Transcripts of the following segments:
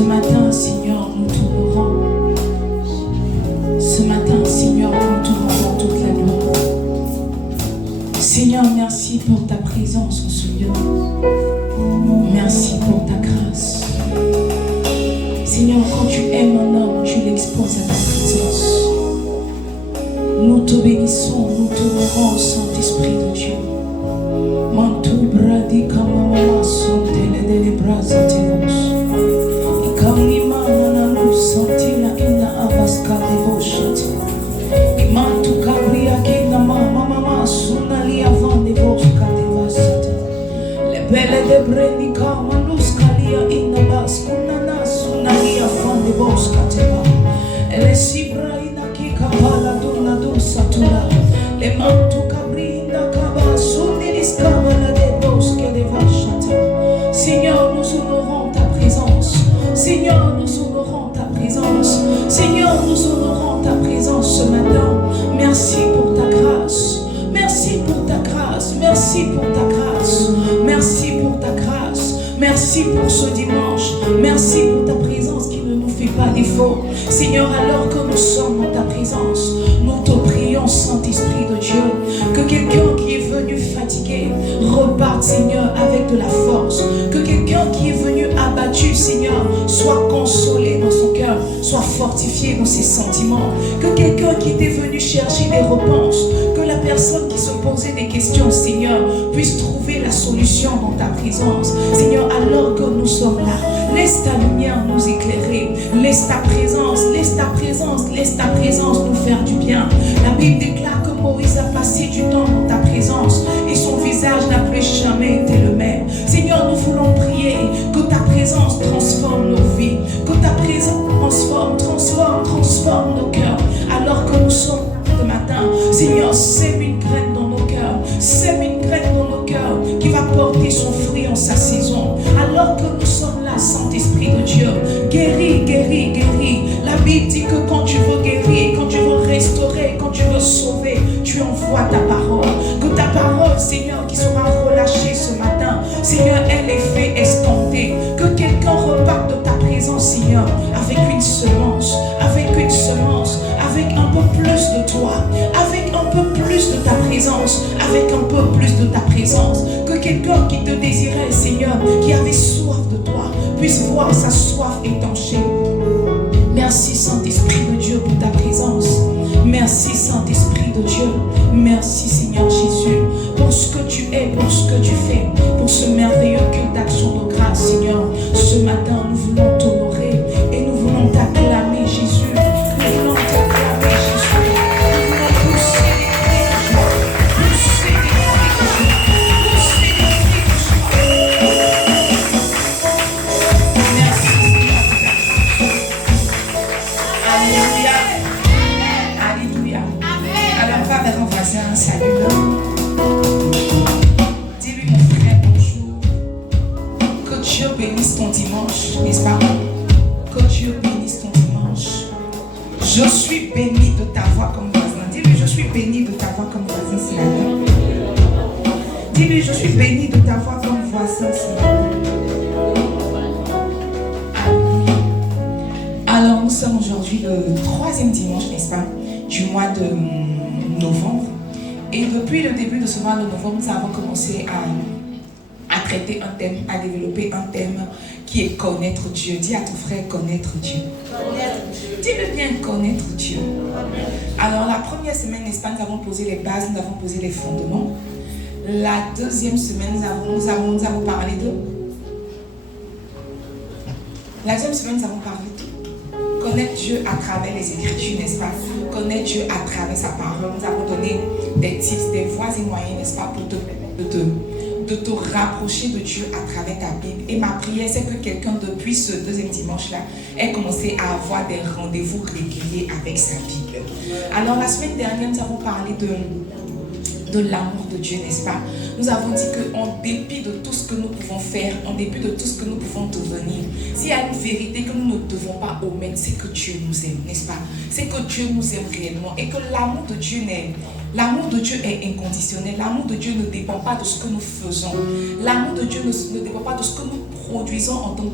Ce matin, Seigneur, nous t'honorons. Ce matin, Seigneur, nous te rendons toute la gloire. Seigneur, merci pour ta présence en ce lieu. Merci pour ta grâce. Seigneur, quand tu aimes un homme, tu l'exposes à ta présence. Nous te bénissons, nous t'honorons, Saint-Esprit de Dieu. Mantu bradi kamama sontele dele braza telos. Ikamima nanu santina ina avaska devoshati. Imantu kabria kina mama sunali avande voska devasata. Le belle de bredi kamanus kalia ina baskunana sunali avande voska teva. Le sibra ina kika pala duna dusa tula. Le mantu kabri ina kaba sunilis kabala de voska devasata. Seigneur, nous honorons ta présence. Seigneur, nous honorons ta présence. Seigneur, nous honorons ta présence ce matin. Merci pour ta grâce. Merci pour ta grâce. Merci pour ta grâce. Merci pour ta grâce. Merci pour ce dimanche. Merci pour ta présence qui ne nous fait pas défaut. Seigneur, alors que nous sommes dans ta présence, nous te prions, Saint-Esprit de Dieu, que quelqu'un qui est venu fatigué reparte, Seigneur, avec de la force. Que quelqu'un qui est venu abattu, Seigneur, soit consolé dans son cœur, soit fortifié dans ses sentiments. Que quelqu'un qui était venu chercher des réponses, que la personne qui se posait des questions, Seigneur, puisse trouver la solution dans ta présence. Seigneur, alors que nous sommes là, laisse ta lumière nous éclairer. Laisse ta présence, laisse ta présence, laisse ta présence nous faire du bien. La Bible déclare que Moïse a passé du temps dans ta présence et son visage n'a plus jamais été le même. Seigneur, nous voulons prier que ta présence transforme nos vies, que ta présence transforme nos cœurs. Alors que nous sommes ce matin, Seigneur, sème une graine dans nos cœurs, sème une graine dans nos cœurs qui va porter son fruit en sa saison. Alors que nous sommes là, Saint-Esprit de Dieu, guéris, guéris, guéris. La Bible dit que quand tu veux guérir, quand tu veux restaurer, quand tu veux sauver, tu envoies ta parole. Que ta parole, Seigneur, qui sera relâchée ce matin, Seigneur, elle est fait escompter. Que quelqu'un reparte de ta présence, Seigneur, avec une semence, avec un peu plus de toi, avec un peu plus de ta présence, avec un peu plus de ta présence. Que quelqu'un qui te désirait, Seigneur, qui avait soif de toi, puisse voir sa soif étanchée. Merci, Saint-Esprit de Dieu, pour ta présence. Merci, Saint-Esprit de Dieu. Merci, Seigneur Jésus, pour ce que tu es, pour ce que tu fais, pour ce merveilleux culte d'action de grâce, Seigneur. Ce matin, nous voulons t'honorer et nous voulons t'acclamer, Jésus. Nous voulons t'acclamer, Jésus. Nous voulons pousser des cris de joie, pousser des cris de joie, pousser des cris de joie. Merci, Seigneur. Alléluia. Alléluia. Alors, va vers un voisin, salue-le. Dis-lui, mon frère, bonjour. Que Dieu bénisse ton dimanche, n'est-ce pas? Que Dieu bénisse ton dimanche. Je suis béni de t'avoir comme voisin. Dis-lui, je suis béni de t'avoir comme voisin, c'est la vie. Dis-lui, je suis béni de t'avoir comme voisin, c'est la vie. Alors, nous sommes aujourd'hui le 3e dimanche, n'est-ce pas, du mois de novembre. Et depuis le début de ce mois de novembre, nous avons commencé à traiter un thème, à développer un thème qui est connaître Dieu. Dis à ton frère, connaître Dieu. Dis-le bien, connaître Dieu. Alors, la première semaine, n'est-ce pas, nous avons posé les bases, nous avons posé les fondements. La deuxième semaine, nous avons parlé de... La deuxième semaine, nous avons parlé de connaître Dieu à travers les Écritures, n'est-ce pas? Connaître Dieu à travers sa parole. Nous avons donné des tips, des voies et moyens, n'est-ce pas, pour te rapprocher de Dieu à travers ta Bible. Et ma prière, c'est que quelqu'un, depuis ce deuxième dimanche-là, ait commencé à avoir des rendez-vous réguliers avec sa Bible. Alors, la semaine dernière, nous avons parlé de l'amour de Dieu, n'est-ce pas? Nous avons dit qu'en dépit de tout ce que nous pouvons faire, en dépit de tout ce que nous pouvons devenir, s'il y a une vérité que nous ne devons pas omettre, c'est que Dieu nous aime, n'est-ce pas? C'est que Dieu nous aime réellement et que l'amour de Dieu est inconditionnel. L'amour de Dieu ne dépend pas de ce que nous faisons. L'amour de Dieu ne dépend pas de ce que nous produisons en tant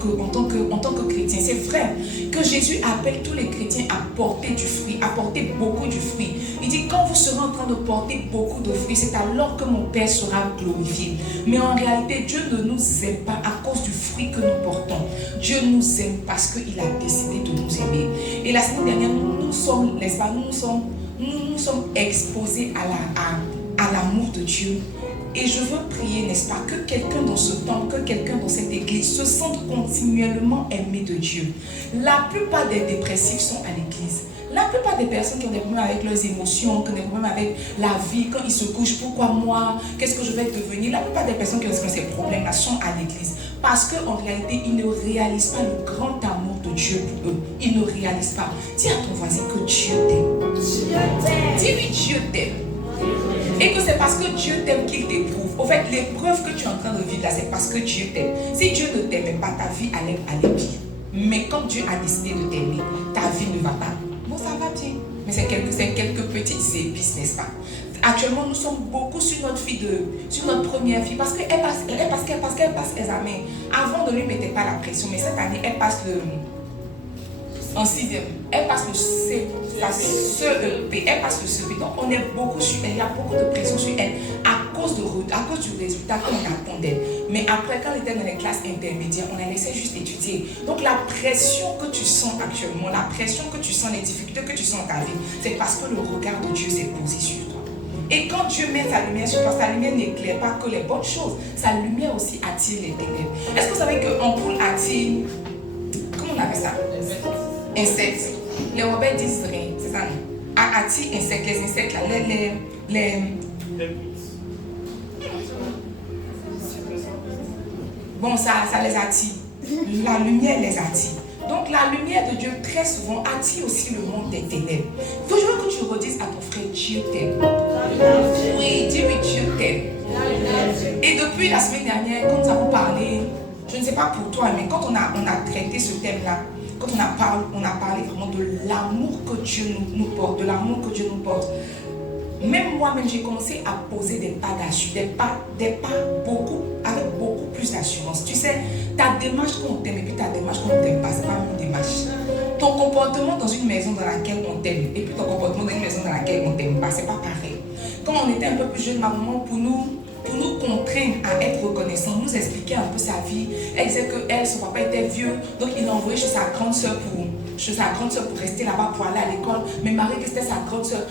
que chrétiens. C'est vrai que Jésus appelle tous les chrétiens à porter du fruit, à porter beaucoup du fruit. Il dit, quand vous serez en train de porter beaucoup de fruits, c'est alors que mon Père sera glorifié. Mais en réalité, Dieu ne nous aime pas à cause du fruit que nous portons. Dieu nous aime parce qu'il a décidé de nous aimer. Et la semaine dernière, nous sommes exposés à l'amour de Dieu. Et je veux prier, n'est-ce pas, que quelqu'un dans ce temps, que quelqu'un dans cette église se sente continuellement aimé de Dieu. La plupart des dépressifs sont à l'église. La plupart des personnes qui ont des problèmes avec leurs émotions, qui ont des problèmes avec la vie, quand ils se couchent, pourquoi moi, qu'est-ce que je vais devenir, la plupart des personnes qui ont ces problèmes-là sont à l'église. Parce qu'en réalité, ils ne réalisent pas le grand amour de Dieu pour eux. Ils ne réalisent pas. Dis à ton voisin que Dieu t'aime. Dis-lui Dieu t'aime. Et que c'est parce que Dieu t'aime qu'il t'éprouve. Au fait, l'épreuve que tu es en train de vivre là, c'est parce que Dieu t'aime. Si Dieu ne t'aimait pas, ta vie allait pire. Mais comme Dieu a décidé de t'aimer, ta vie ne va pas. Bon, ça va bien. Mais c'est quelques petites épices, n'est-ce pas? Actuellement, nous sommes beaucoup sur notre première fille parce qu'elle passe examen. Avant, ne lui mettez pas la pression, mais cette année, elle passe en 6e. Elle passe le CEP, elle passe le CEP. Donc, on est beaucoup sur elle, il y a beaucoup de pression sur elle à cause du résultat qu'on attend d'elle. Mais après, quand elle était dans les classes intermédiaires, on la laissait juste étudier. Donc, la pression que tu sens actuellement, la pression que tu sens, les difficultés que tu sens dans ta vie, c'est parce que le regard de Dieu s'est posé sur toi. Et quand Dieu met sa lumière sur toi, sa lumière n'éclaire pas que les bonnes choses. Sa lumière aussi attire les ténèbres. Est-ce que vous savez qu'un poule attire, comment on appelle ça? Insectes. Les rebelles disent rien, c'est ça, non? Attire insectes, les insectes là, les bon, ça les attire. La lumière les attire. Donc la lumière de Dieu très souvent attire aussi le monde des ténèbres. Il faut que tu redises à ton frère, Dieu t'aime. Oui, dis-lui Dieu t'aime. Et depuis la semaine dernière, quand nous avons parlé, je ne sais pas pour toi, mais quand on a traité ce thème-là, quand on a parlé vraiment de l'amour que Dieu nous porte, de l'amour que Dieu nous porte. Même moi-même, j'ai commencé à poser des pas avec beaucoup plus d'assurance. Tu sais, ta démarche qu'on t'aime et puis ta démarche qu'on ne t'aime pas, c'est pas la même démarche. Ton comportement dans une maison dans laquelle on t'aime et puis ton comportement dans une maison dans laquelle on ne t'aime pas, c'est pas pareil. Quand on était un peu plus jeune, ma maman, pour nous contraindre à être reconnaissant, nous expliquer un peu sa vie. Elle disait que son papa était vieux, donc il l'a envoyé chez sa grande soeur pour rester là-bas pour aller à l'école. Mais Marie, que c'était sa grande soeur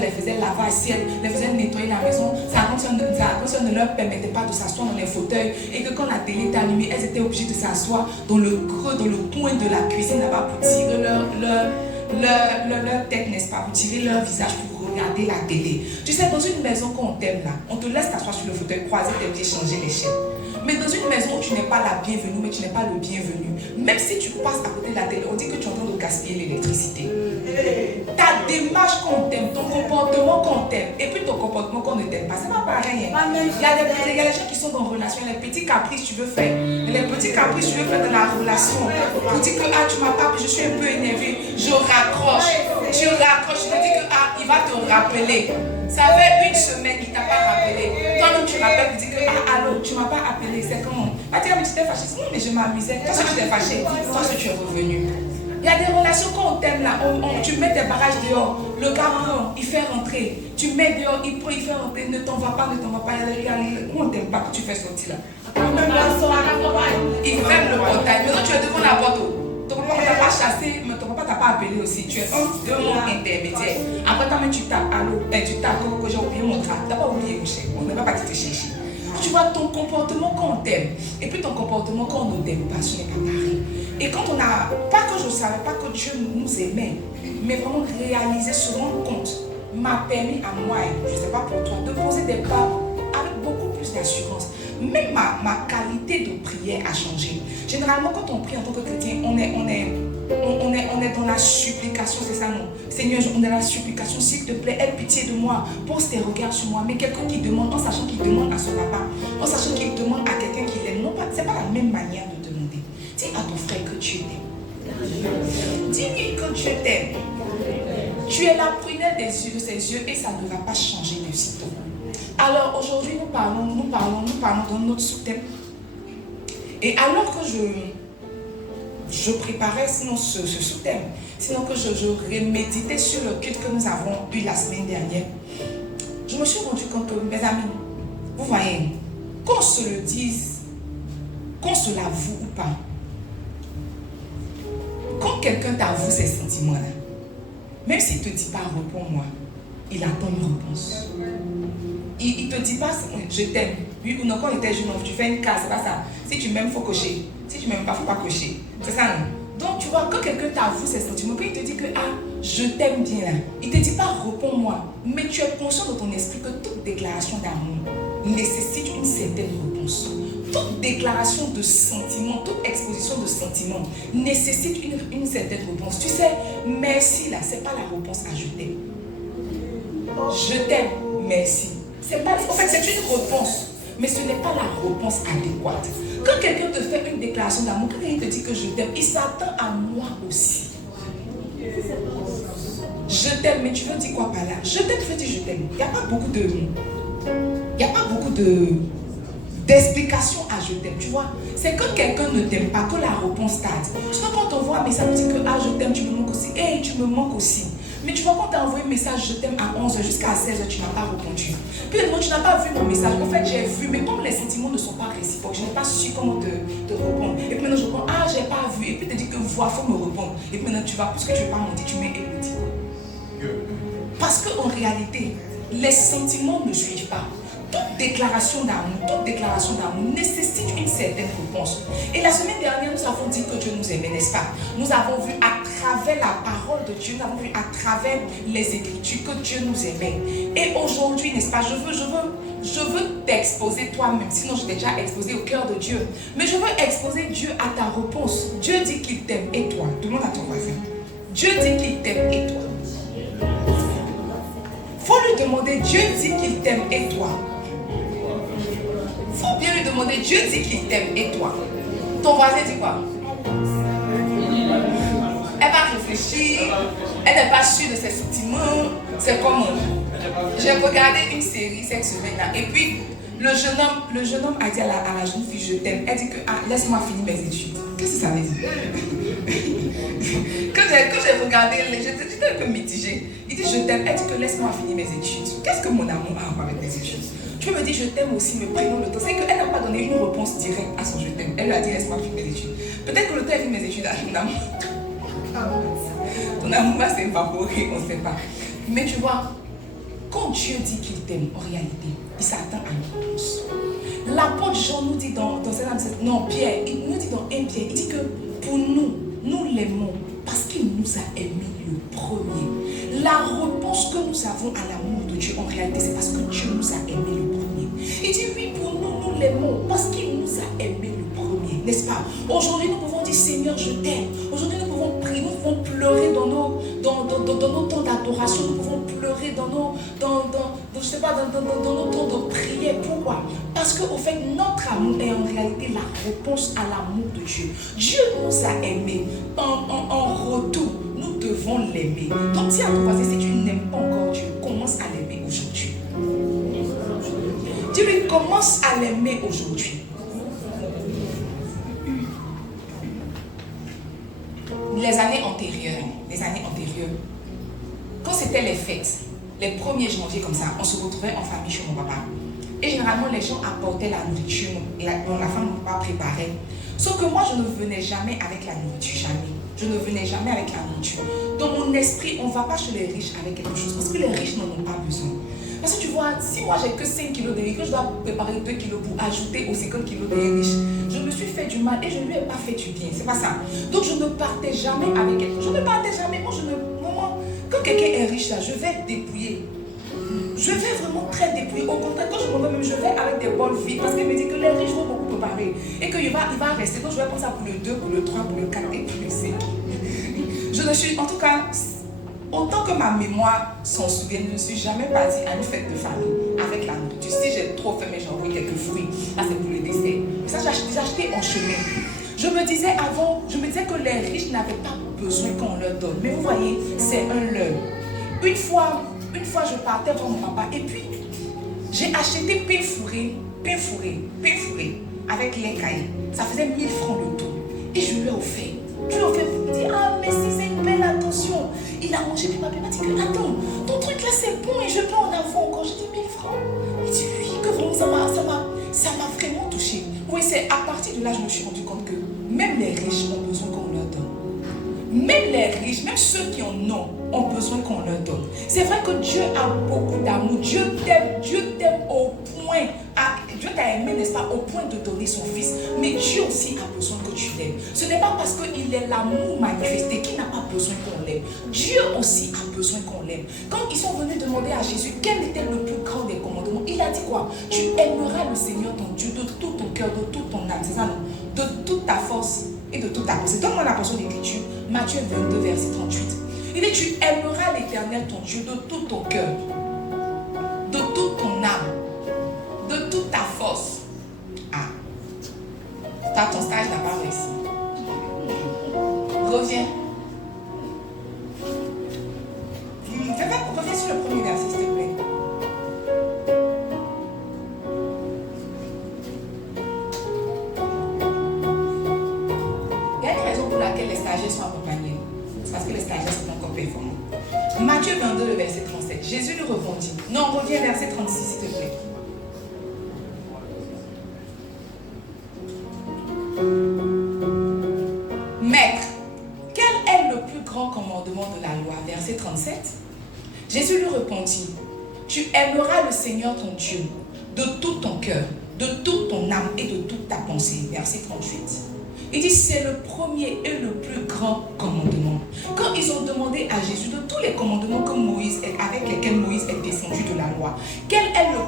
les faisait laver assiette, les faisait nettoyer la maison. Sa grande soeur ne leur permettait pas de s'asseoir dans les fauteuils et que quand la télé était allumée, elles étaient obligées de s'asseoir dans le creux, dans le coin de la cuisine là-bas pour tirer leur tête, n'est-ce pas, pour tirer leur visage pour regarder la télé. Tu sais, dans une maison qu'on t'aime là, on te laisse t'asseoir sur le fauteuil, croiser tes pieds, changer les chaînes. Mais dans une maison où tu n'es pas la bienvenue, mais tu n'es pas le bienvenu, même si tu passes à côté de la télé, on dit que tu es en train de gaspiller l'électricité. Ta démarche qu'on t'aime, ton comportement qu'on t'aime, et puis ton comportement qu'on ne t'aime pas, c'est pas pareil. Il y a des gens qui sont dans une relation, les petits caprices tu veux faire, les petits caprices tu veux faire dans la relation, pour dire que tu m'as pas, je suis un peu énervé, je raccroche, tu raccroches, je te dis que il va te rappeler. Ça fait une semaine qu'il ne t'a pas rappelé. Toi-même, tu rappelles, tu dis que allô, tu ne m'as pas appelé, c'est comment? Ah, tu mais tu t'es fâché. Non, mais je m'amusais. Toi, si tu t'es fâché, toi, si tu es revenu. Il y a des relations quand on t'aime là, tu mets des barrages dehors, le gars prend, il fait rentrer. Tu mets dehors, il prend, il fait rentrer, ne t'en va pas. Où on t'aime pas que tu fais sortir là? Il ferme le portail. Maintenant, tu es devant la porte. Ton papa ne t'a pas chassé, mais ton papa ne t'a pas appelé aussi. Tu es deux mondes intermédiaires. Après, toi-même, tu tapes, allô, tu tapes, que j'ai oublié mon drap. Tu n'as pas oublié, mon cher. On ne va pas te chercher. Tu vois ton comportement quand on t'aime, et puis ton comportement quand on ne t'aime pas, ce n'est pas pareil. Et quand on a, pas que je ne savais pas que Dieu nous aimait, mais vraiment réaliser, se rendre compte, m'a permis à moi, je ne sais pas pour toi, de poser des pas avec beaucoup plus d'assurance. Même ma qualité de prière a changé. Généralement, quand on prie en tant que chrétien, on est dans la supplication, c'est ça, non? Seigneur, on est dans la supplication, s'il te plaît, aie pitié de moi, pose tes regards sur moi. Mais quelqu'un qui demande, en sachant qu'il demande à son papa, en sachant qu'il demande à quelqu'un qui l'aime, non pas, c'est pas la même manière de demander. Dis à ton frère que Dieu t'aime. Dis-lui que Dieu t'aime. Tu es la prunelle des yeux de ses yeux et ça ne va pas changer de sitôt. Alors aujourd'hui, nous parlons dans notre sous-thème. Et alors que je préparais sinon ce sous-thème, sinon que je reméditais sur le culte que nous avons eu la semaine dernière, je me suis rendu compte que, mes amis, vous voyez, qu'on se le dise, qu'on se l'avoue ou pas, quand quelqu'un t'avoue ses sentiments-là, même s'il ne te dit pas réponds-moi, il attend une réponse. Il ne te dit pas je t'aime. Oui ou non, quand on était jeune, tu fais une case, c'est pas ça. Si tu m'aimes, il faut cocher. Si tu ne m'aimes pas, il ne faut pas cocher. C'est ça, non? Donc tu vois, quand quelqu'un t'avoue ses sentiments, quand il te dit que je t'aime bien là, il ne te dit pas réponds-moi, mais tu es conscient de ton esprit que toute déclaration d'amour nécessite une certaine réponse. Toute déclaration de sentiment, toute exposition de sentiment nécessite une certaine réponse. Tu sais, merci là, ce n'est pas la réponse à je t'aime. Je t'aime, merci. En fait, c'est une réponse, mais ce n'est pas la réponse adéquate. Quand quelqu'un te fait une déclaration d'amour, quand quelqu'un te dit que je t'aime, il s'attend à moi aussi. Je t'aime, mais tu veux dire quoi par là? Je t'aime, tu veux dire je t'aime. Il n'y a pas beaucoup d'explications à je t'aime, tu vois. C'est quand quelqu'un ne t'aime pas que la réponse tarde. Sinon, quand on voit un message, on dit que je t'aime, tu me manques aussi. Hey, tu me manques aussi. Mais tu vois, quand tu as envoyé un message, je t'aime à 11h jusqu'à 16h, tu n'as pas répondu. Puis tu n'as pas vu mon message. En fait, j'ai vu, mais comme les sentiments ne sont pas réciproques, je n'ai pas su comment te répondre. Et puis maintenant, je réponds, j'ai pas vu. Et puis tu te dis que il faut me répondre. Et puis maintenant, tu vas, puisque tu ne veux pas mentir, tu mets émoudi. Parce qu'en réalité, les sentiments ne suivent pas. Toute déclaration d'amour nécessite une certaine réponse. Et la semaine dernière, nous avons dit que Dieu nous aimait, n'est-ce pas? Nous avons vu à travers la parole de Dieu, nous avons vu à travers les Écritures que Dieu nous aimait. Et aujourd'hui, n'est-ce pas, je veux t'exposer toi-même, sinon je t'ai déjà exposé au cœur de Dieu. Mais je veux exposer Dieu à ta réponse. Dieu dit qu'il t'aime, et toi? Demande à ton voisin. Dieu dit qu'il t'aime, et toi? Faut lui demander, Dieu dit qu'il t'aime, et toi? Faut bien lui demander, Dieu dit qu'il t'aime, et toi? Ton voisin dit quoi? Elle va réfléchir, elle n'est pas sûre de ses sentiments, c'est comment? J'ai regardé une série cette semaine-là, et puis le jeune homme a dit à la jeune fille, je t'aime. Elle dit que, laisse-moi finir mes études. Qu'est-ce que ça veut dire? Quand j'ai regardé, j'étais un peu mitigée. Il dit, je t'aime. Elle dit que, laisse-moi finir mes études. Qu'est-ce que mon amour a à voir avec mes études? Tu peux me dire, je t'aime aussi, mais prenons le temps. C'est qu'elle n'a pas donné une réponse directe à son je t'aime. Elle lui a dit, laisse-moi finir mes études. Peut-être que le temps elle finit mes études à ton amour. Ton amour va s'évaporer, on ne sait pas. Mais tu vois, quand Dieu dit qu'il t'aime, en réalité, il s'attend à une réponse. L'apôtre Jean nous dit Pierre, il nous dit dans 1 Pierre, il dit que pour nous l'aimons parce qu'il nous a aimés le premier. La réponse que nous avons à l'amour de Dieu, en réalité, c'est parce que Dieu nous a aimés le premier. Il dit oui, pour nous l'aimons parce qu'il nous a aimés le premier, n'est-ce pas? Aujourd'hui, nous pouvons dire Seigneur, je t'aime. Aujourd'hui, nous pouvons prier, nous pouvons pleurer dans nos temps d'adoration, nous pouvons pleurer dans nos temps de prière. Pourquoi? Parce qu'au fait, notre amour est en réalité la réponse à l'amour de Dieu. Dieu nous a aimés. En retour, nous devons l'aimer. Donc, si à ton voisin, si tu n'aimes pas encore Dieu, commence à l'aimer aujourd'hui. Dis-lui, commence à l'aimer aujourd'hui. Les années antérieures, quand c'était les fêtes, les 1er janvier comme ça, on se retrouvait en famille chez mon papa. Et généralement, les gens apportaient la nourriture, la femme de mon papa préparait. Sauf que moi, je ne venais jamais avec la nourriture, jamais. Je ne venais jamais avec la nourriture. Dans mon esprit, on ne va pas chez les riches avec quelque chose, parce que les riches n'en ont pas besoin. Parce que tu vois, si moi j'ai que 5 kilos de riz, que je dois préparer 2 kilos pour ajouter aux 50 kilos de riches, je me suis fait du mal et je ne lui ai pas fait du bien. C'est pas ça. Donc je ne partais jamais avec quelque chose. Je ne partais jamais. Moi, quand quelqu'un est riche là, je vais dépouiller. Je vais vraiment très dépouiller. Au contraire, quand je me vois même, je vais avec des bols vides parce qu'il me dit que les riches vont beaucoup préparer et qu'il va rester. Donc je vais prendre ça pour le 2, pour le 3, pour le 4 et pour le 5. Je ne suis, en tout cas, autant que ma mémoire s'en souvient, je ne suis jamais partie à une fête de famille avec la nourriture. Si j'ai trop fait, mais j'ai envoyé quelques fruits. Là, c'est pour le dessert. Ça, j'ai acheté en chemin. Je me disais que les riches n'avaient pas besoin qu'on leur donne. Mais vous voyez, c'est un leurre. Une fois, je partais voir mon papa et puis j'ai acheté pain fourré. avec les cahiers. Ça faisait 1000 francs le tout. Et je lui ai offert. Je lui ai offert. Il dit, ah, mais si c'est une belle attention. Il a mangé, puis ma m'a dit que, attends, ton truc là c'est bon et je peux en avoir encore. J'ai dit 1000 francs. Il dit, oui, que vraiment ça m'a vraiment touché. Oui, c'est à partir de là, je me suis rendu compte que même les riches ont besoin qu'on leur donne. Même les riches, même ceux qui en ont besoin qu'on leur donne. C'est vrai que Dieu a beaucoup d'amour. Dieu t'aime au point. Dieu t'a aimé, n'est-ce pas, au point de donner son fils. Mais Dieu aussi a besoin que tu l'aimes. Ce n'est pas parce qu'il est l'amour manifesté qu'il n'a pas besoin qu'on l'aime. Dieu aussi a besoin qu'on l'aime. Quand ils sont venus demander à Jésus quel était le plus grand des commandements, il a dit quoi? Tu aimeras le Seigneur ton Dieu de tout ton cœur, de toute ton âme, c'est ça, non? De toute ta force et de toute ta pensée. Donne-moi la portion d'écriture, Matthieu 22, verset 38. Il dit, tu aimeras l'Éternel ton Dieu de tout ton cœur, de toute ton âme, de toute ta force. Ah, ton stage n'a pas réussi. Reviens. Reviens sur le premier verset, s'il te plaît. Il y a une raison pour laquelle les stagiaires sont accompagnés. C'est parce que les stagiaires sont encore performants. Matthieu 22, le verset 37. Jésus lui répondit. Non, reviens verset 36, s'il te plaît. Maître, quel est le plus grand commandement de la loi? Verset 37. Jésus lui répondit, tu aimeras le Seigneur ton Dieu de tout ton cœur, de toute ton âme et de toute ta pensée. Verset 38. Il dit, c'est le premier et le plus grand commandement. Quand ils ont demandé à Jésus de tous les commandements que avec lesquels Moïse est descendu de la loi, quel est le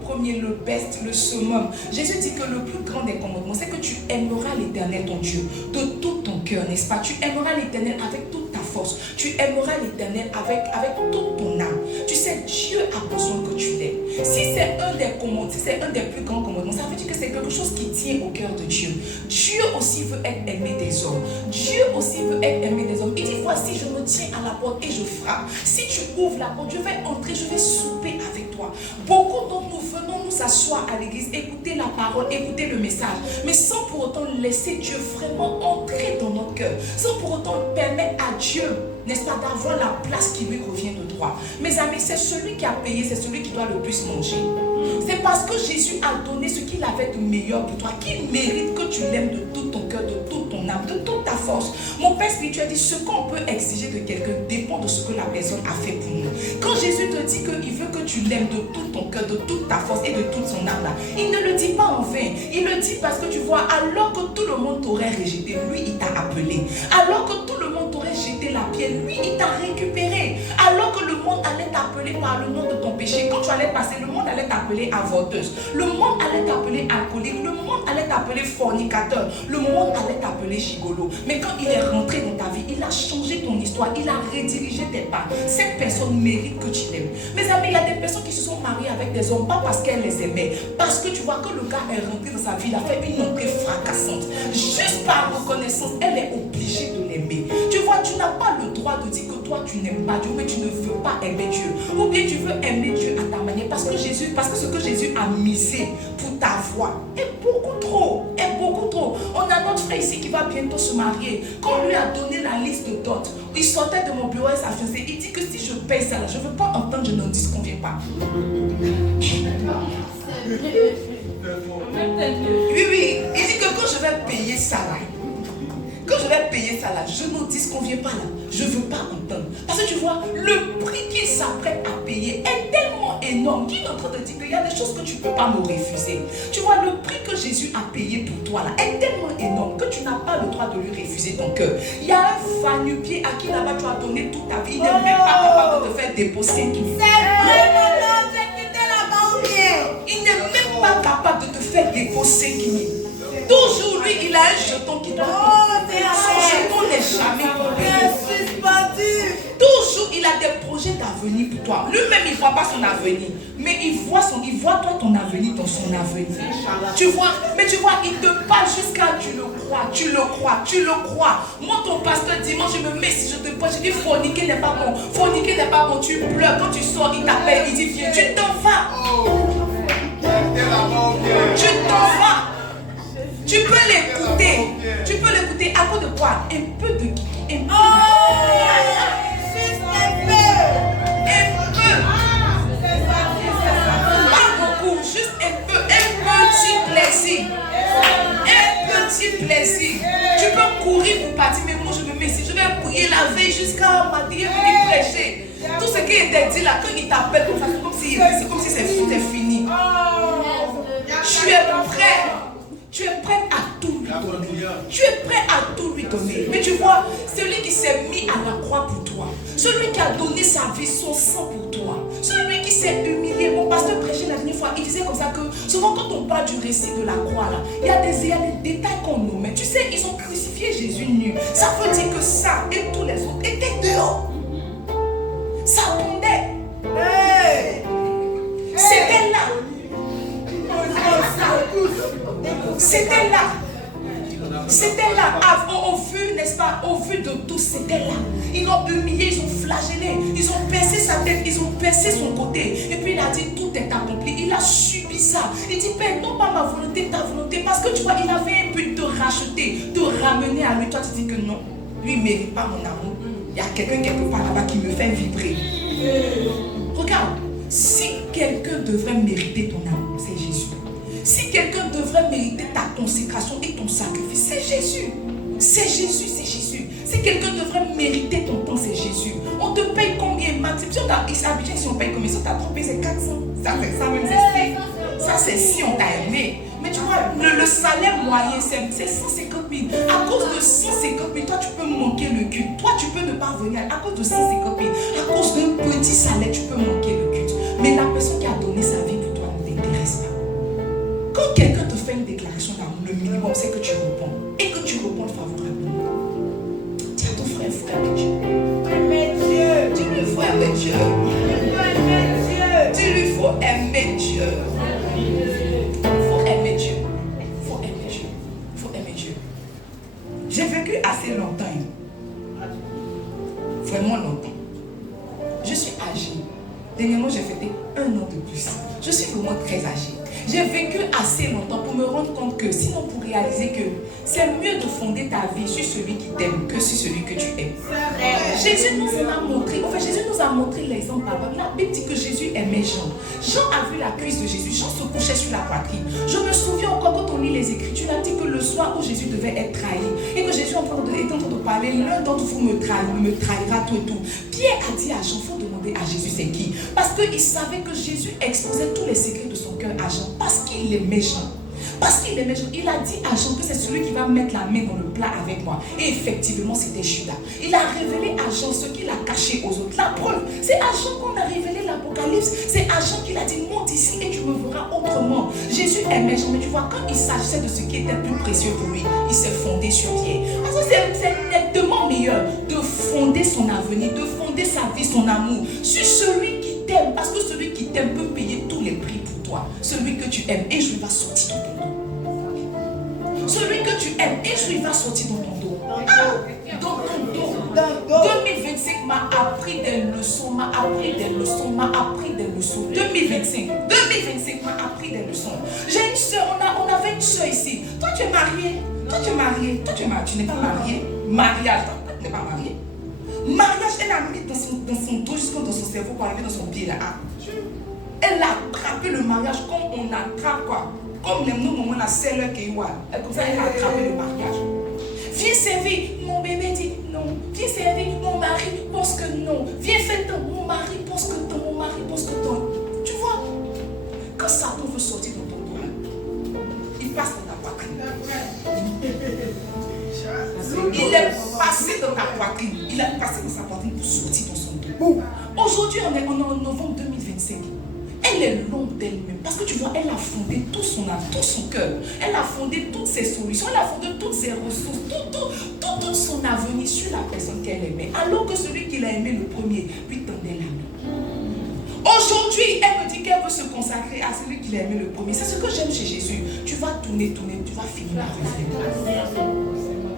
premier, le best, le summum? Jésus dit que le plus grand des commandements, c'est que tu aimeras l'Éternel ton Dieu de tout ton cœur, n'est-ce pas? Tu aimeras l'Éternel avec toute ta force. Tu aimeras l'Éternel avec toute ton âme. Tu sais, Dieu a besoin que tu l'aimes. Si c'est un des commandements, si c'est un des plus grands commandements, ça veut dire que c'est quelque chose qui tient au cœur de Dieu. Dieu aussi veut être aimé des hommes. Dieu aussi veut être aimé des hommes. Il dit, voici, je me tiens à la porte et je frappe. Si tu ouvres la porte, je vais entrer, je vais souper avec toi. Beaucoup d'entre nous venons nous asseoir à l'église, écouter la parole, écouter le message, mais sans pour autant laisser Dieu vraiment entrer dans notre cœur, sans pour autant permettre à Dieu, n'est-ce pas, d'avoir la place qui lui revient de droit. Mes amis, c'est celui qui a payé, c'est celui qui doit le plus manger. C'est parce que Jésus a donné ce qu'il avait de meilleur pour toi qu'il mérite que tu l'aimes de tout ton cœur, de toute ton âme, de toute ta force. Mon Père spirituel dit, ce qu'on peut exiger de quelqu'un dépend de ce que la personne a fait pour nous. Quand Jésus te dit qu'il veut que tu l'aimes de tout ton cœur, de toute ta force et de toute son âme, là, il ne le dit pas en vain. Il le dit parce que tu vois, alors que tout le monde t'aurait rejeté, lui il t'a appelé. Alors que tout le monde t'aurait jeté la pierre, lui il t'a récupéré. Alors que le monde allait t'appeler par le nom de ton péché, quand tu allais passer, le monde allait t'appeler avorteuse, le monde allait t'appeler alcoolique, le monde allait t'appeler fornicateur, le monde allait t'appeler gigolo. Mais quand il est rentré dans ta vie, il a changé ton histoire, il a redirigé tes pas. Cette personne mérite que tu l'aimes. Mes amis, il y a des personnes qui se sont mariées avec des hommes, pas parce qu'elles les aimaient, parce que tu vois que le gars est rentré dans sa vie, il a fait une entrée fracassante. Juste par reconnaissance, elle est obligée de l'aimer. Tu vois, tu n'as pas le droit de dire que toi tu n'aimes pas Dieu, mais tu ne veux pas aimer Dieu. Ou bien tu veux aimer Dieu à ta manière, parce que ce que Jésus a misé pour ta voix est beaucoup trop, On a notre frère ici qui va bientôt se marier. Quand on lui a donné la liste de dot, il sortait de mon bureau et sa fiancée, il dit que si je paye ça là, je ne veux pas entendre, je n'en disconviens pas. Oui, il dit que quand je vais payer ça là, je ne disconviens pas là. Je ne veux pas entendre. Parce que tu vois, le prix qu'il s'apprête à payer est tellement énorme qu'il est en train de dire qu'il y a des choses que tu ne peux pas me refuser. Tu vois, le prix que Jésus a payé pour toi là est tellement énorme que tu n'as pas le droit de lui refuser ton cœur. Il y a un va-nu-pied à qui là-bas tu as donné toute ta vie. Il n'est même pas capable de te faire déposer tout. C'est vrai, maman, j'ai quitté là-bas ou bien. Il n'est même pas capable de te faire déposer qui. Toujours lui, il a un jeton qui doit. Son jeton n'est jamais suspendu. Toujours il a des projets d'avenir pour toi. Lui-même il ne voit pas son avenir, mais il voit toi ton avenir dans son avenir. Tu vois, mais tu vois, il te parle jusqu'à tu le crois. Moi ton pasteur dimanche je me mets, si je te prêche, je dis forniquer n'est pas bon, tu pleures, quand tu sors il t'appelle, il dit viens, tu t'en vas. Tu t'en vas. Tu peux l'écouter. Tu peux l'écouter à cause de quoi? Un peu de qui? Un peu. Pas beaucoup, juste un peu. Un petit plaisir. Un petit plaisir. Tu peux courir pour partir, mais moi je me mets ici. Je vais prier la veille jusqu'à matin, venir prêcher. Tout ce qui était dit là, quand il t'appelle comme ça, c'est comme si c'est fini. Tu es prêt. Tu es prêt à tout lui donner. Tu es prêt à tout lui donner. Mais tu vois, celui qui s'est mis à la croix pour toi, celui qui a donné sa vie, son sang pour toi, celui qui s'est humilié. Mon pasteur prêchait la dernière fois, il disait comme ça que souvent quand on parle du récit de la croix là, il y a des détails qu'on nomme. Tu sais, ils ont crucifié Jésus nu. Ça veut dire que ça et tous les autres étaient dehors. Ça pendait. C'était là. C'était là. C'était là. Au vu, n'est-ce pas? Au vu de tous, c'était là. Ils l'ont humilié, ils ont flagellé, ils ont percé sa tête, ils ont percé son côté. Et puis il a dit tout est accompli. Il a subi ça. Il dit Père, non pas ma volonté, ta volonté. Parce que tu vois, il avait un but de racheter, de ramener à lui. Toi, tu dis que non, lui ne mérite pas mon amour. Il y a quelqu'un quelque part là-bas qui me fait vibrer. Regarde, si quelqu'un devrait mériter ton amour, c'est Jésus. Si quelqu'un devrait mériter ta consécration et ton sacrifice, c'est Jésus. C'est Jésus, c'est Jésus. Si quelqu'un devrait mériter ton temps, c'est Jésus. On te paye combien max? Si on paye combien? Si on t'a trompé, c'est 400. Ça fait ça même, c'est ça, c'est si on t'a aimé. Mais tu vois, le salaire moyen, c'est 150 000. À cause de 150 000, toi, tu peux manquer le culte. Toi, tu peux ne pas venir. À cause de 150 000, à cause d'un petit salaire, tu peux manquer le culte. Mais la personne qui a donné sa vie pour toi ne t'intéresse pas. Quand quelqu'un te fait une déclaration d'amour, le minimum, c'est que tu réponds. Et que tu réponds favorablement. Dis à ton frère, il faut aimer Dieu. Dis-lui, il faut aimer Dieu. Dis-lui, il faut aimer Dieu. Il faut aimer Dieu. Il faut aimer Dieu. Il faut aimer Dieu. J'ai vécu assez longtemps. Vraiment longtemps. Je suis âgée. Dernièrement, j'ai fêté 1 an de plus. Je suis vraiment très âgée. J'ai vécu assez longtemps pour me rendre compte que, sinon pour réaliser que c'est mieux de fonder ta vie sur celui qui t'aime que sur celui que tu aimes. Jésus nous a montré, Jésus nous a montré l'exemple. La Bible dit que Jésus aimait Jean. Jean a vu la cuisse de Jésus. Jean se couchait sur la poitrine. Je me souviens encore quand on lit les Écritures, il a dit que le soir où Jésus devait être trahi et que Jésus était en train de parler, l'un d'entre vous me trahira tout et tout. Pierre a dit à Jean, il faut demander à Jésus c'est qui. Parce qu'il savait que Jésus exposait tous les secrets de son cœur à Jean. Parce qu'il aimait Jean. Parce qu'il aimait Jean. Il a dit à Jean que c'est celui qui va mettre la main dans le plat avec moi. Et effectivement, c'était Judas. Il a révélé à Jean ce qu'il a caché aux autres. La preuve, c'est à Jean qu'on a révélé l'Apocalypse. C'est à Jean qu'il a dit monte ici et tu me verras autrement. Jésus aimait Jean. Mais tu vois, quand il s'agissait de ce qui était plus précieux pour lui, il s'est fondé sur Pierre. Parce que c'est nettement meilleur de fonder son avenir, de fonder sa vie, son amour sur celui qui t'aime. Parce que celui qui t'aime peut payer tous les prix pour toi. Celui que tu aimes, et je va sortir de ton dos. Celui que tu aimes, et je va sortir dans ton dos. Dans ton dos. 2025 m'a appris des leçons, m'a appris des leçons. 2025 m'a appris des leçons. J'ai une soeur, on avait une soeur ici. Toi tu es mariée. Tu n'es pas mariée. Mariage, tu n'es pas mariée. Mariage, elle a mis dans son dos jusqu'à dans son cerveau pour arriver dans son pied là. Elle a attrapé le mariage comme on attrape quoi. Comme les moments la celle qui est comme ça elle a attrapé le mariage. Viens servir, mon bébé dit non. Viens servir, mon mari pense que non. Viens faire tant, mon mari pense que tant, mon mari pense que tant. Tu vois, quand Satan veut sortir dans ton dos, il passe dans ta poitrine. Il est passé dans ta poitrine. Il est passé dans sa poitrine pour sortir dans son dos. Aujourd'hui, on est en novembre 2025. Elle est longue d'elle-même. Parce que tu vois, elle a fondé tout son âme, tout son cœur. Elle a fondé toutes ses solutions. Elle a fondé toutes ses ressources, tout son avenir sur la personne qu'elle aimait. Alors que celui qui l'a aimé le premier lui tendait la main. Aujourd'hui, elle me dit qu'elle veut se consacrer à celui qui l'a aimé le premier. C'est ce que j'aime chez Jésus. Tu vas tourner, tu vas finir par revenir.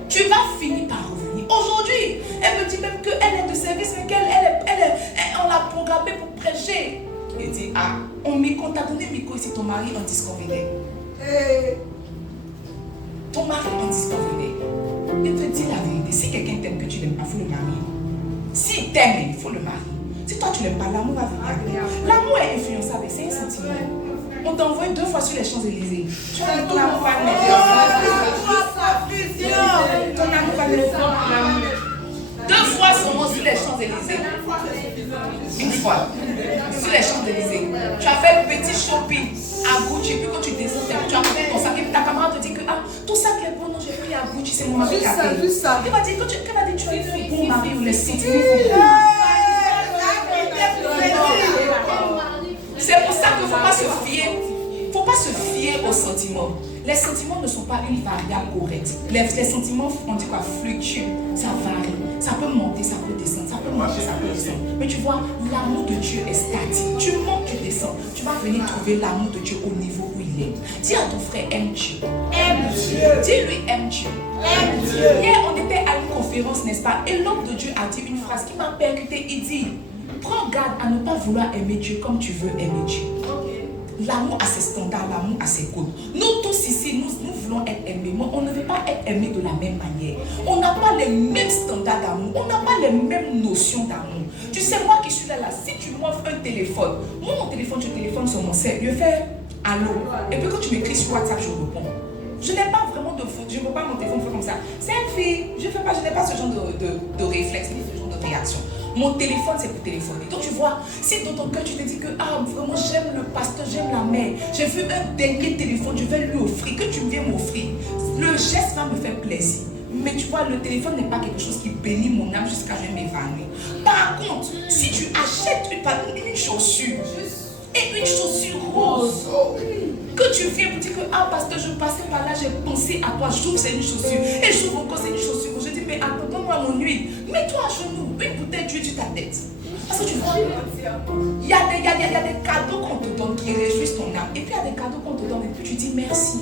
Tu vas finir par revenir. Aujourd'hui, elle me dit même qu'elle est de service, mais on l'a programmée pour prêcher. Il dit, On t'a donné micro ici, ton mari en disconvenait. Ton mari en disconvenait. Il te dit la vérité. Si quelqu'un t'aime que tu n'aimes pas, il faut le marier. S'il t'aime, il faut le marier. Si toi tu n'aimes pas, l'amour va venir. L'amour est influençable, c'est un sentiment. On t'a envoyé 2 fois sur les Champs-Élysées. Tu as dit ton amour va venir. Ton amour va venir. 2 fois seulement sur les Champs-Élysées. Une fois. Sur les Champs-Élysées. Tu as fait petit shopping à Gucci. Puis quand tu descends, tu as pris ton sac. Et puis ta camarade te dit que tout ça qui est bon, non, j'ai pris à Gucci, c'est mon mari qui a payé. Il va dire que tu es un bon mari ou les sentiments. C'est pour ça qu'il ne faut pas se fier. Il ne faut pas se fier aux sentiments. Les sentiments ne sont pas une variable correcte. Les sentiments, on dit quoi, fluctuent, ça varie. Ça peut monter, ça peut descendre, ça peut monter, ça peut descendre. Mais tu vois, l'amour de Dieu est statique. Tu montes, tu descends. Tu vas venir trouver l'amour de Dieu au niveau où il est. Dis à ton frère, aime Dieu. Aime Dieu. Dis-lui, aime Dieu. Aime Dieu. Hier, on était à une conférence, n'est-ce pas? Et l'homme de Dieu a dit une phrase qui m'a percuté. Il dit, prends garde à ne pas vouloir aimer Dieu comme tu veux aimer Dieu. L'amour a ses standards, l'amour a ses codes. Nous tous ici, nous voulons être aimés, mais on ne veut pas être aimés de la même manière. On n'a pas les mêmes standards d'amour, on n'a pas les mêmes notions d'amour. Tu sais, moi qui suis là, si tu m'offres un téléphone, moi mon téléphone, je téléphone sur mon cell, je fais allô. Et puis quand tu m'écris sur WhatsApp, je réponds. Je n'ai pas vraiment de faute, je ne veux pas mon téléphone faire comme ça. C'est une fille, je n'ai pas ce genre de réflexe, ni ce genre de réaction. Mon téléphone, c'est pour téléphoner. Donc tu vois, si dans ton cœur tu te dis que vraiment j'aime le pasteur, j'aime la mère, j'ai vu un dernier téléphone, je vais lui offrir, que tu viens m'offrir, le geste va me faire plaisir. Mais tu vois, le téléphone n'est pas quelque chose qui bénit mon âme jusqu'à je m'évanouir. Par contre, si tu achètes une chaussure, et une chaussure rose, que tu viens pour dire que pasteur, je passais par là, j'ai pensé à toi, j'ouvre c'est une chaussure, et j'ouvre encore c'est une chaussure, je dis mais attends, donne-moi mon huile, mets-toi à genoux, une bouteille d'huile sur ta tête. Parce que tu vois, il y a des cadeaux qu'on te donne qui réjouissent ton âme, et puis il y a des cadeaux qu'on te donne et puis tu dis merci.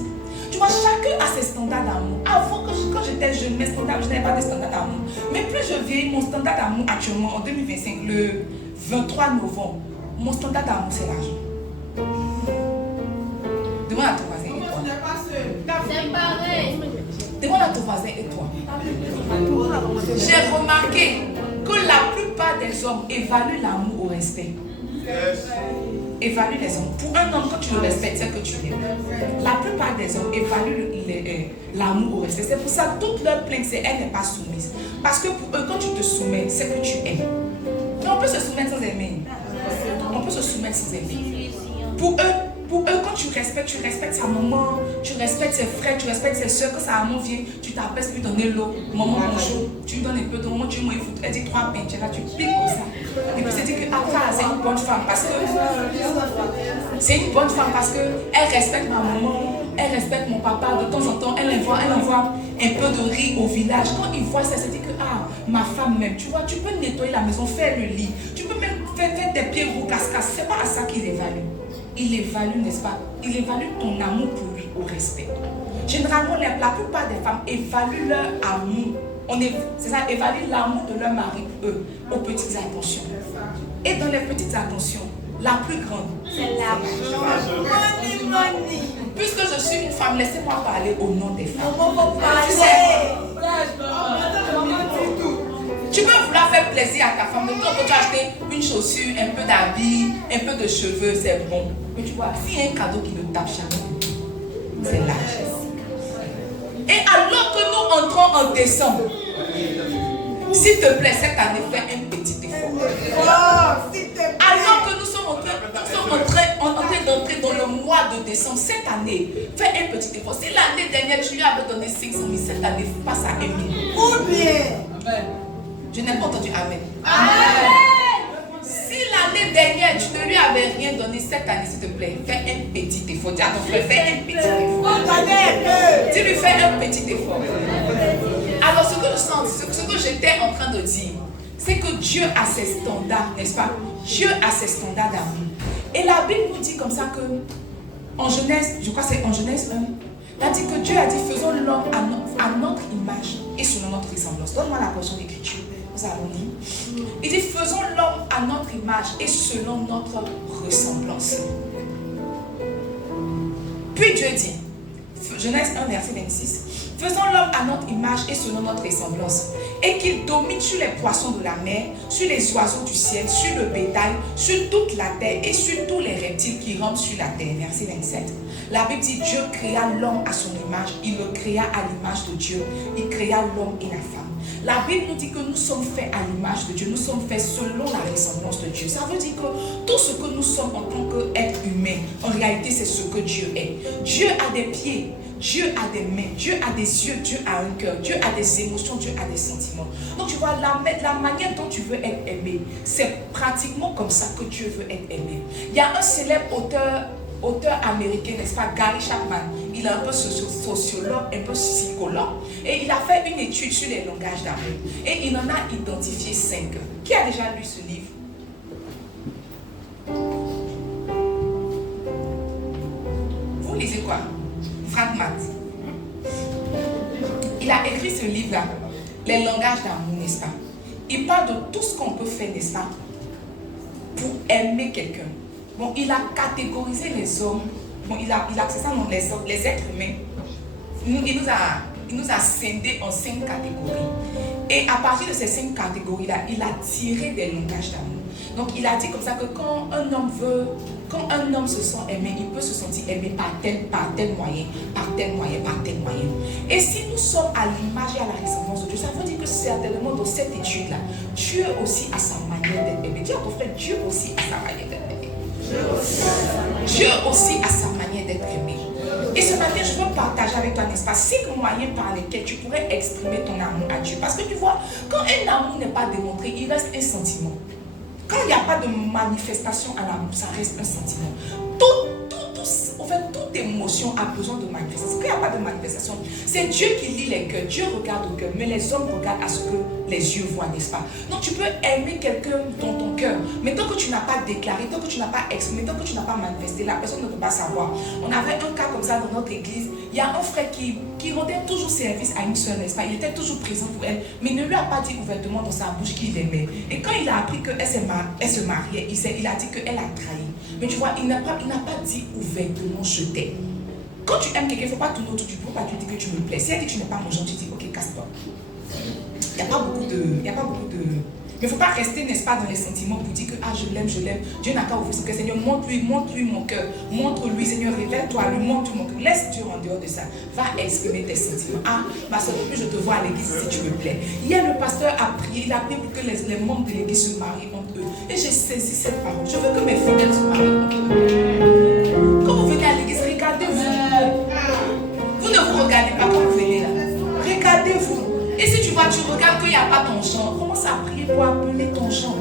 Tu vois, chacun a ses standards d'amour. Avant, quand j'étais jeune, mes standards, je n'avais pas de standards d'amour. Mais plus je vieillis, mon standard d'amour actuellement, en 2025, le 23 novembre, mon standard d'amour, c'est l'argent. Demande à ton voisin et toi. C'est pareil. Demande à ton voisin et toi. J'ai remarqué que la plupart des hommes évaluent l'amour au respect. Évalue les hommes. Pour un homme, quand tu le respectes, c'est que tu l'aimes. La plupart des hommes évaluent l'amour au respect. C'est pour ça que toute leur plainte, c'est elle n'est pas soumise. Parce que pour eux, quand tu te soumets, c'est que tu aimes. Mais on peut se soumettre sans aimer. On peut se soumettre sans aimer. Pour eux, quand tu respectes sa maman, tu respectes ses frères, tu respectes ses soeurs, quand sa maman vient, tu t'appelles pour lui donner l'eau. Maman, bonjour. Tu lui donnes un peu de moment, tu lui fout. Elle dit 3 pains, tu es là, tu piques comme ça. Et puis c'est dit que c'est une bonne femme parce que c'est une bonne femme parce qu'elle respecte ma maman, elle respecte mon papa. De temps en temps, elle envoie un peu de riz au village. Quand il voit ça, c'est dit que ma femme même, tu vois, tu peux nettoyer la maison, faire le lit, tu peux même faire des pieds roux casse-casse. C'est pas à ça qu'il évalue. Il évalue, n'est-ce pas? Il évalue ton amour pour lui au respect. Généralement, la plupart des femmes évaluent leur amour. C'est ça, évaluent l'amour de leur mari pour eux, aux petites attentions. Et dans les petites attentions, la plus grande, c'est l'argent. Puisque je suis une femme, laissez-moi parler au nom des femmes. Tu peux vouloir faire plaisir à ta femme, de temps en temps tu as acheté une chaussure, un peu d'habits, un peu de cheveux, c'est bon. Mais tu vois, s'il y a un cadeau qui ne tape jamais, c'est l'argent. Et alors que nous entrons en décembre, s'il te plaît, cette année, fais un petit effort. Alors que nous sommes en train d'entrer dans le mois de décembre, cette année, fais un petit effort. Si l'année dernière, tu lui avais donné 500 000, cette année, passe à 1 000. Ou bien. Je n'ai pas entendu Amen. Amen. Si l'année dernière, tu ne lui avais rien donné, cette année, s'il te plaît, fais un petit effort. Dis à ton frère, fais un petit effort. Dis-lui, fais un petit effort. Alors, ce que je sens, ce que j'étais en train de dire, c'est que Dieu a ses standards, n'est-ce pas? Dieu a ses standards d'amour. Et la Bible nous dit comme ça que, en Genèse, je crois que c'est en Genèse 1, il a dit que Dieu a dit, faisons l'homme à notre image et selon notre ressemblance. Donne-moi la portion d'écriture. Nous allons lire. Il dit, faisons l'homme à notre image et selon notre ressemblance. Puis Dieu dit, Genèse 1, verset 26, faisons l'homme à notre image et selon notre ressemblance, et qu'il domine sur les poissons de la mer, sur les oiseaux du ciel, sur le bétail, sur toute la terre et sur tous les reptiles qui rampent sur la terre. Verset 27. La Bible dit, Dieu créa l'homme à son image, il le créa à l'image de Dieu, il créa l'homme et la femme. La Bible nous dit que nous sommes faits à l'image de Dieu, nous sommes faits selon la ressemblance de Dieu. Ça veut dire que tout ce que nous sommes en tant qu'être humain, en réalité c'est ce que Dieu est. Dieu a des pieds, Dieu a des mains, Dieu a des yeux, Dieu a un cœur, Dieu a des émotions, Dieu a des sentiments. Donc tu vois, la manière dont tu veux être aimé, c'est pratiquement comme ça que Dieu veut être aimé. Il y a un célèbre auteur américain, n'est-ce pas, Gary Chapman. Il est un peu sociologue, un peu psychologue. Et il a fait une étude sur les langages d'amour. Et il en a identifié 5. Qui a déjà lu ce livre? Vous lisez quoi? Frank Matt. Il a écrit ce livre-là, Les langages d'amour, n'est-ce pas? Il parle de tout ce qu'on peut faire, n'est-ce pas, pour aimer quelqu'un. Bon, il a catégorisé les hommes. Bon, il a c'est ça, non, les êtres humains. Il nous a scindés en 5 catégories. Et à partir de ces 5 catégories-là, il a tiré des langages d'amour. Donc, il a dit comme ça que quand un homme se sent aimé, il peut se sentir aimé par tel moyen. Et si nous sommes à l'image et à la ressemblance de Dieu, ça veut dire que certainement dans cette étude-là, Dieu aussi a sa manière d'être aimé. Dis à ton frère, Dieu aussi a sa manière d'être aimé. Dieu aussi a sa manière d'être aimé. Et ce matin, je veux partager avec toi, n'est-ce pas, 5 moyens par lesquels tu pourrais exprimer ton amour à Dieu. Parce que tu vois, quand un amour n'est pas démontré, il reste un sentiment. Quand il n'y a pas de manifestation à l'amour, ça reste un sentiment. Toute émotion a besoin de manifestation. Quand il n'y a pas de manifestation, c'est Dieu qui lit les cœurs. Dieu regarde au cœur, mais les hommes regardent à ce que les yeux voient, n'est-ce pas? Donc tu peux aimer quelqu'un dans ton cœur, mais tant que tu n'as pas déclaré, tant que tu n'as pas exprimé, tant que tu n'as pas manifesté, la personne ne peut pas savoir. On avait un cas comme ça dans notre église. Il y a un frère qui rendait toujours service à une soeur, n'est-ce pas? Il était toujours présent pour elle, mais il ne lui a pas dit ouvertement dans sa bouche qu'il l'aimait. Et quand il a appris qu'elle se mariait, il a dit qu'elle a trahi. Mais tu vois, il n'a pas dit ouvertement je t'aime. Quand tu aimes quelqu'un, il ne faut pas tourner autour du pot, pas tu dis que tu me plais. Si elle dit que tu n'es pas mon genre, tu dis ok, casse-toi. Il n'y a pas beaucoup de. Mais il ne faut pas rester, n'est-ce pas, dans les sentiments pour dire que ah, je l'aime. Dieu n'a qu'à ouvrir son cœur. Seigneur, montre-lui mon cœur. Montre-lui, Seigneur, révèle-toi, lui montre mon cœur. Laisse Dieu en dehors de ça. Va exprimer tes sentiments. Ah, ma soeur, depuis je te vois à l'église si tu me plais. Hier, le pasteur a prié, il a prié pour que les membres de l'église se marient entre eux. Et j'ai saisi cette parole. Je veux que mes fidèles se marient entre eux. Quand vous venez à l'église, regardez-vous. Vous ne vous regardez pas quand vous venez là. Regardez-vous. Et si tu vois, tu regardes qu'il n'y a pas ton genre, commence à prier pour appeler ton genre.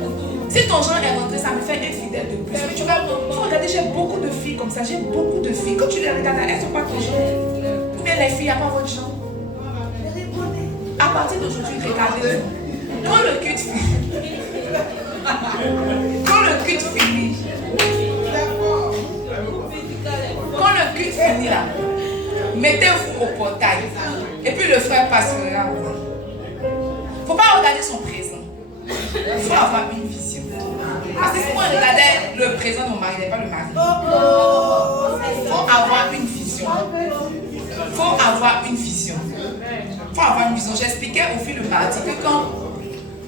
Si ton genre est rentré, ça me fait infidèle de plus. Mais tu vois, il faut regarder, j'ai beaucoup de filles comme ça, j'ai beaucoup de filles. Quand tu les regardes, elles ne sont pas ton genre. Ou bien les filles, il n'y a pas votre genre. À partir d'aujourd'hui, regardez-vous. Quand le culte finit, là, mettez-vous au portail. Et puis le frère passera. Il ne faut pas regarder son présent. Il faut avoir une vision. Parce que si moi je regardais le présent de mon mari, il n'est pas le mari. Il faut avoir une vision. Il faut avoir une vision. Il faut avoir une vision. J'expliquais au fil du mardi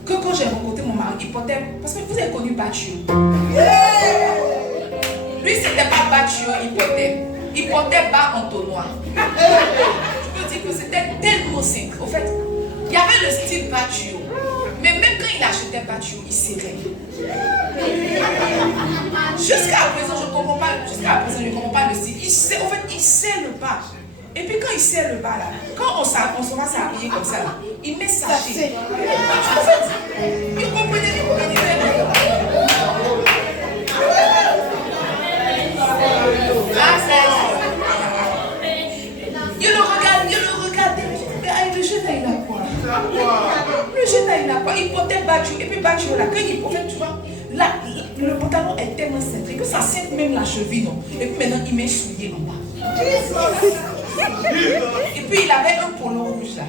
que quand j'ai rencontré mon mari, il portait. Parce que vous avez connu Batio. Lui, c'était pas Batio, il portait bas entonnoir. Je peux dire que c'était tellement simple. Au fait, il y avait le style Batio. Mais même quand il achetait Batio, il serrait. Jusqu'à présent, je ne comprends pas le style. Il serre le bas. Et puis quand il serre le bas là, quand on va s'habiller comme ça, là, il met sa fille. En fait, il comprenait. Je le regardais. Mais le jeune là, il a quoi? Le jeune là, il a quoi? Il portait Batio. Et puis Batio là, quand il portait, tu vois, là, le pantalon est tellement cintré que ça sent même la cheville, non? Et puis maintenant, il met souillé en bas. Et puis il avait un polo rouge là.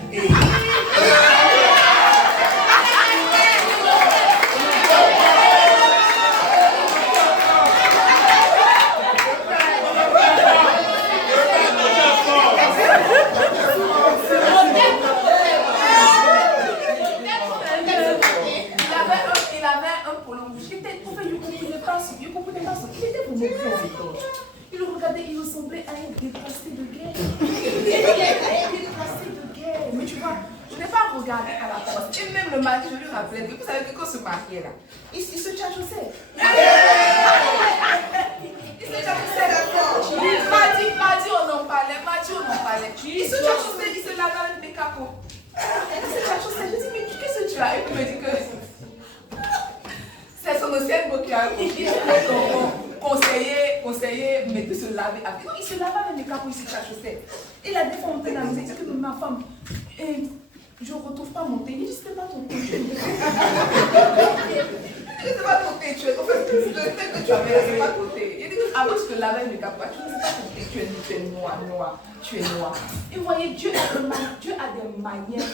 regardé à la porte. Et même le mari, je lui rappelais que vous savez que quand on se mariait là, il se tchatchoussait. Il se tchatchoussait. Mardi, on en parlait. Il se tchatchoussait, il se lavait avec des capots. Il se tchatchoussait. Je dis, mais qu'est-ce que tu as? Et puis il me dit que c'est son ancienne beau qui a conseillé, mais de se laver avec. Non, il se lavait avec des capots, il se tchatchoussait. Et la fois, on était dans la maison, il dit que ma femme, je ne retrouve pas mon thé. Il dit, c'était pas ton thé. C'est pas ton thé, tu es. En fait, le thé que tu avais là, c'est pas ton thé. Il dit que avant, tu te lavais avec des capots, tu ne sais pas ton thé, tu es noir. Tu es noir. Et vous voyez, Dieu a des manières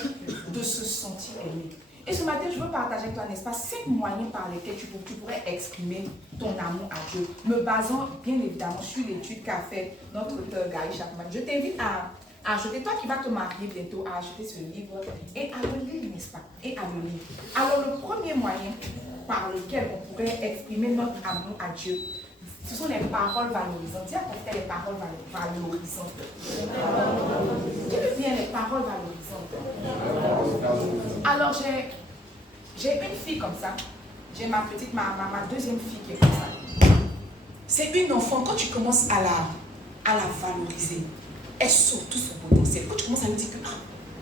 de se sentir aimé. Et ce matin, je veux partager avec toi, n'est-ce pas, 5 moyens par lesquels tu pourrais exprimer ton amour à Dieu, me basant bien évidemment sur l'étude qu'a fait notre auteur Gary Chapman. Je t'invite à acheter, toi qui vas te marier bientôt, à acheter ce livre et à le lire, n'est-ce pas, et à le lire. Alors, le premier moyen par lequel on pourrait exprimer notre amour à Dieu, ce sont les paroles valorisantes. Dis à ton frère les paroles valorisantes. Dis-le bien, les paroles valorisantes. Alors, j'ai une fille comme ça. J'ai ma deuxième fille qui est comme ça. C'est une enfant, quand tu commences à la valoriser, elle sort tout son potentiel. Quand tu commences à lui dire que,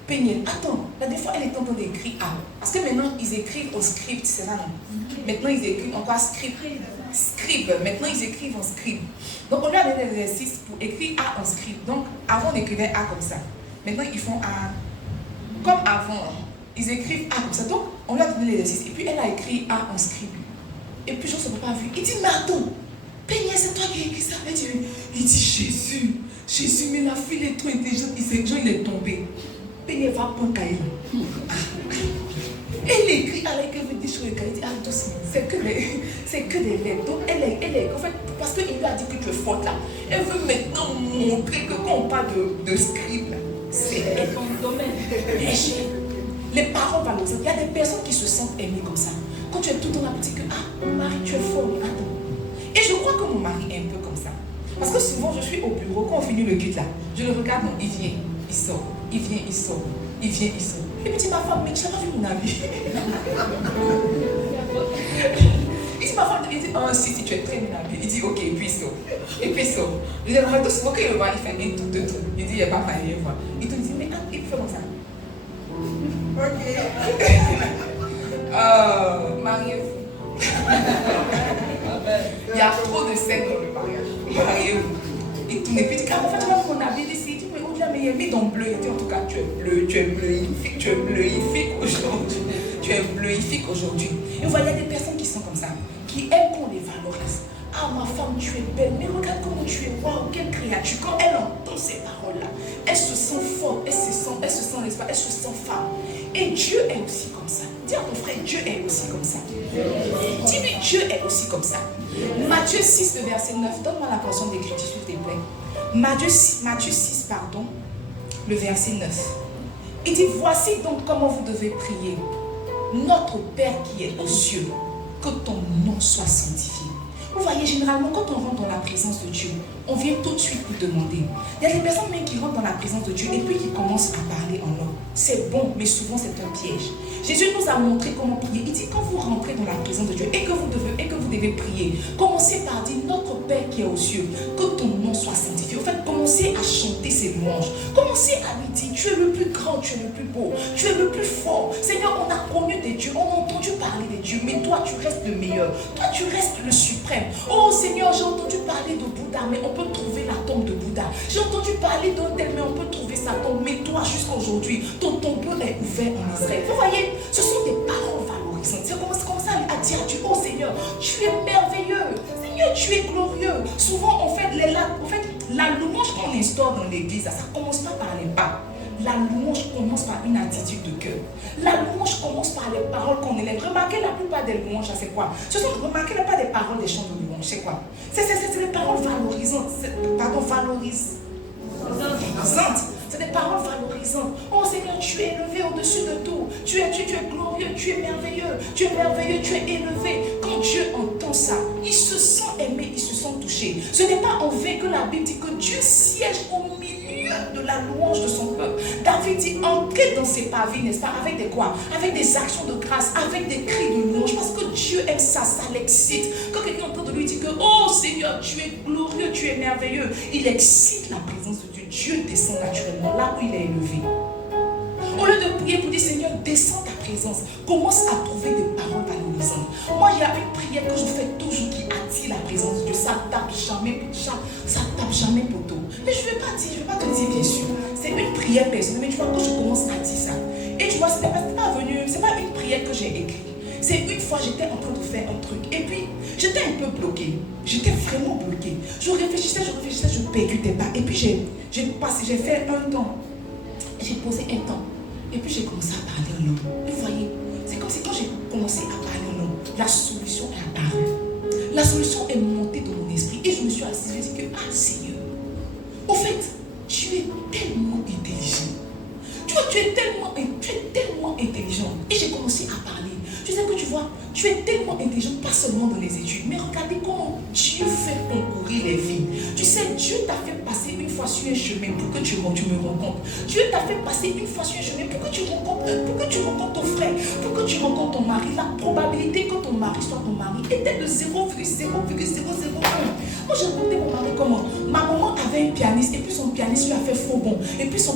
Péniel, attends, la dernière fois elle est en train d'écrire A. Parce que maintenant ils écrivent au script, c'est ça non? Maintenant ils écrivent en quoi? Scribe. Maintenant ils écrivent en scribe. Donc on lui a donné des exercices pour écrire A en scribe. Donc avant on écrivait A comme ça. Maintenant ils font A comme avant. Ils écrivent A comme ça. Donc on lui a donné l'exercice. Et puis elle a écrit A en scribe. Et puis je ne sais pas vu. Il dit, mais attends, Péniel, c'est toi qui as écrit ça. Il dit, Jésus, mais la fille est trop intelligente. Il est tombé. Péniel va prendre cahier. Elle écrit avec elle veut dire sur le cahier, il dit doucement, c'est que des lettres. Donc elle est en fait, parce qu'il lui a dit que tu es forte là, elle veut maintenant montrer que quand on parle de script, c'est ton domaine. Les paroles valorisantes, il y a des personnes qui se sentent aimées comme ça. Quand tu es tout le temps là, tu dis que mon mari, tu es fort, mais attends. Et je crois que mon mari est un peu comme ça. Parce que souvent je suis au bureau, quand on finit le culte là, je le regarde, non, il vient, il sort. Il vient, il sort. Il vient, il sort. Et puis il dit, ma femme, mais tu n'as pas vu mon habit. Il dit, ma femme, il dit, si, tu es très bien habillée. Il dit, ok, et puis il sort. Et puis il sort. Il dit, tout souvent qu'il le voit, il fait un truc, deux trucs. Il dit, il n'y a pas failli voir. Il te dit, mais il fait comme ça. Ok. Mariez-vous. Il y a trop de scènes dans le mariage. Mariez-vous. Il tourne et puis il dit, en fait, tu vois mon habit ici. Mais il est mis dans bleu, il dit en tout cas tu es bleuifique aujourd'hui. Tu es bleuifique aujourd'hui. Et vous voyez, il y a des personnes qui sont comme ça, qui aiment qu'on les valorise. Ah ma femme, tu es belle, mais regarde comment tu es, waouh, quelle créature. Quand elle entend ces paroles-là, elle se sent forte, elle se sent, n'est-ce pas, elle se sent femme. Et Dieu est aussi comme ça. Dis à ton frère, Dieu est aussi comme ça. Dis-lui, Dieu est aussi comme ça. Matthieu 6, le verset 9, donne-moi la portion d'écriture s'il te plaît. Matthieu 6, le verset 9. Il dit, voici donc comment vous devez prier. Notre Père qui est aux cieux, que ton nom soit sanctifié. Vous voyez, généralement, quand on rentre dans la présence de Dieu, on vient tout de suite pour demander. Il y a des personnes même qui rentrent dans la présence de Dieu et puis qui commencent à parler en langue. C'est bon, mais souvent c'est un piège. Jésus nous a montré comment prier. Il dit, quand vous rentrez dans la présence de Dieu et que vous devez prier, commencez par dire, notre Père qui est aux cieux, que ton nom soit sanctifié. En fait, commencez à chanter ses louanges. Commencez à lui dire, tu es le plus grand, tu es le plus beau, tu es le plus fort. Seigneur, on a connu des dieux, on a entendu parler des dieux, mais toi, tu restes le meilleur. Toi, tu restes le suprême. Oh Seigneur, j'ai entendu parler de Bouddha, mais on peut trouver la tombe de Bouddha. J'ai entendu parler d'un tel, mais on peut trouver sa tombe. Mais toi, jusqu'à aujourd'hui, ton tombeau est ouvert en Israël. Vous voyez, ce sont des paroles valorisantes. C'est commence à dire à Dieu, oh Seigneur, tu es merveilleux. Seigneur, tu es glorieux. Souvent, on fait la louange qu'on instaure dans l'église, ça ne commence pas par les pas. La louange commence par une attitude de cœur. La louange commence par les paroles qu'on élève. Remarquez la plupart des louanges, c'est quoi? Remarquez la plupart des paroles des chants de louange, c'est quoi? C'est les paroles valorisantes. valorisantes. C'est des paroles valorisantes. Oh Seigneur, tu es élevé au-dessus de tout. Tu es glorieux, tu es merveilleux. Tu es merveilleux, tu es élevé. Quand Dieu entend ça, il se sent aimé, il se sent touché. Ce n'est pas en vain que la Bible dit que Dieu siège au milieu de la louange de son peuple. David dit, entrez dans ses parvis, n'est-ce pas? Avec des quoi? Avec des actions de grâce, avec des cris de louange. Parce que Dieu aime ça, ça l'excite. Quand quelqu'un entend de lui dire que, oh Seigneur, tu es glorieux, tu es merveilleux, il excite la présence de Dieu. Dieu descend naturellement là où il est élevé. Au lieu de prier pour dire, Seigneur, descends ta présence, commence à trouver des paroles valorisantes. Moi, il y a une prière que je fais toujours qui attire la présence de Dieu. Ça ne tape jamais, ça tape jamais poteau. Mais je ne vais pas te dire, bien sûr. C'est une prière personnelle, mais tu vois, quand je commence à dire ça, et tu vois, ce n'est pas une prière que j'ai écrite. C'est une fois, j'étais en train de faire un truc, et puis, j'étais un peu bloquée. J'étais vraiment bloquée. Je réfléchissais, je ne percutais pas. Et puis, j'ai fait un temps. J'ai posé un temps. Et puis j'ai commencé à parler en langue. Vous voyez, c'est comme si quand j'ai commencé à parler en langue, la solution est apparue. La solution est montée dans mon esprit. Et je me suis assise, je dis que, ah Seigneur, au fait, tu es tellement intelligent. Tu es tellement intelligent. Et j'ai commencé à parler. Tu sais que tu vois, tu es tellement intelligent, pas seulement dans les études, mais regardez comment Dieu fait concourir les vies. Tu sais, Dieu t'a fait passer une fois sur un chemin pour que tu me rencontres. Dieu t'a fait passer une fois sur un chemin pour que tu rencontres ton frère, pour que tu rencontres ton mari. La probabilité que ton mari soit ton mari était de 0,0001. Moi, j'ai rencontré mon mari comment? Ma maman avait un pianiste et puis son pianiste lui a fait faux bon. Et puis un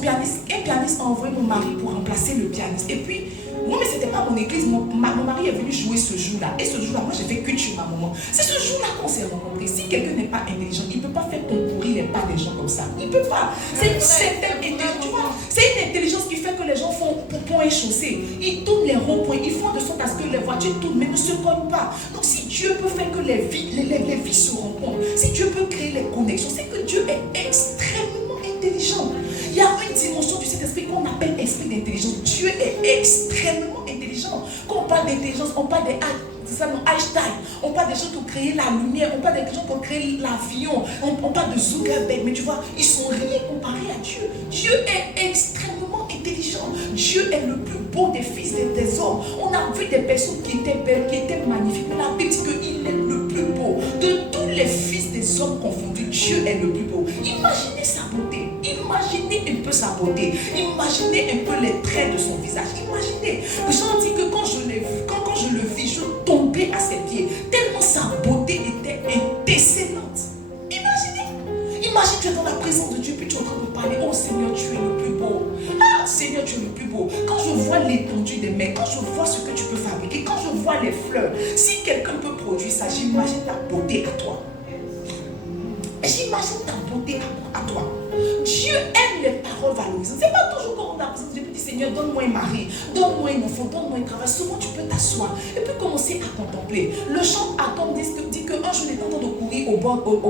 pianiste a envoyé mon mari pour remplacer le pianiste. Et puis, non, mais c'était pas mon église. Mon mari est venu jouer ce jour-là. Et ce jour-là, moi, j'ai fait que chez ma maman. C'est ce jour-là qu'on s'est rencontrés. Si quelqu'un n'est pas intelligent, il ne peut pas faire concourir les pas des gens comme ça. Il ne peut pas. C'est une certaine intelligence. Tu vois, c'est une intelligence qui fait que les gens font point et chaussée. Ils tournent les ronds-points. Ils font de sorte à ce que les voitures tournent, mais ne se cognent pas. Donc, si Dieu peut faire que les vies se rencontrent, si Dieu peut créer les connexions, c'est que Dieu est extrêmement intelligent. Il y a une dimension du Saint-Esprit qu'on appelle esprit d'intelligence. Dieu est extrêmement intelligent. Quand on parle d'intelligence, on parle d'Einstein, on parle des gens qui ont créé la lumière, on parle des gens qui ont créé l'avion, on parle de Zuckerberg, mais tu vois, ils sont rien comparés à Dieu. Dieu est extrêmement intelligent. Dieu est le plus beau des fils des hommes. On a vu des personnes qui étaient belles, qui étaient magnifiques. Mais la Bible dit qu'il est le plus beau. De tous les fils des hommes confondus, Dieu est le plus beau. Imaginez sa beauté. Imaginez un peu sa beauté. Imaginez un peu les traits de son visage. Imaginez. Jean dit que quand je l'ai vu, quand je le vis, je tombais à ses pieds. Tellement sa beauté était décellante. Imagine, tu es dans la présence de Dieu, puis tu es en train de parler. Oh Seigneur, tu es le plus beau. Ah Seigneur, tu es le plus beau. Quand je vois l'étendue des mains, quand je vois ce que tu peux fabriquer, quand je vois les fleurs, si quelqu'un peut produire ça, j'imagine ta beauté à toi. J'imagine ta beauté à toi. Dieu aime les paroles valorisantes. C'est pas toujours quand on a besoin de Dieu, Seigneur, donne-moi un mari, donne-moi un enfant, donne-moi un travail. Souvent, tu peux t'asseoir et puis commencer à contempler. Le chant Adam dit qu'un jour, il était en train de courir au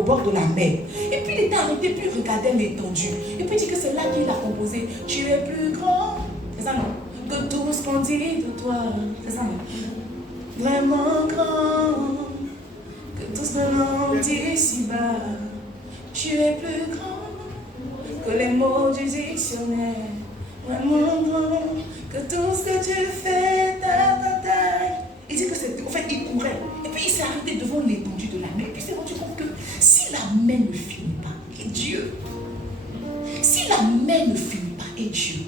bord de la mer. Et puis, il était arrêté, puis il regardait l'étendue. Et puis, il dit que c'est là qu'il a composé. Tu es plus grand. C'est ça, non? Que tout ce qu'on dit de toi. C'est ça, non? Vraiment grand. Que tout ce qu'on dit ici-bas. Tu es plus grand que les mots du dictionnaire. Vraiment grand que tout ce que tu fais. Il dit que c'est. En fait, il courait. Et puis il s'est arrêté devant l'étendue de la mer. Et puis il s'est rendu compte que si la mer ne finit pas, et Dieu. Si la mer ne finit pas, et Dieu.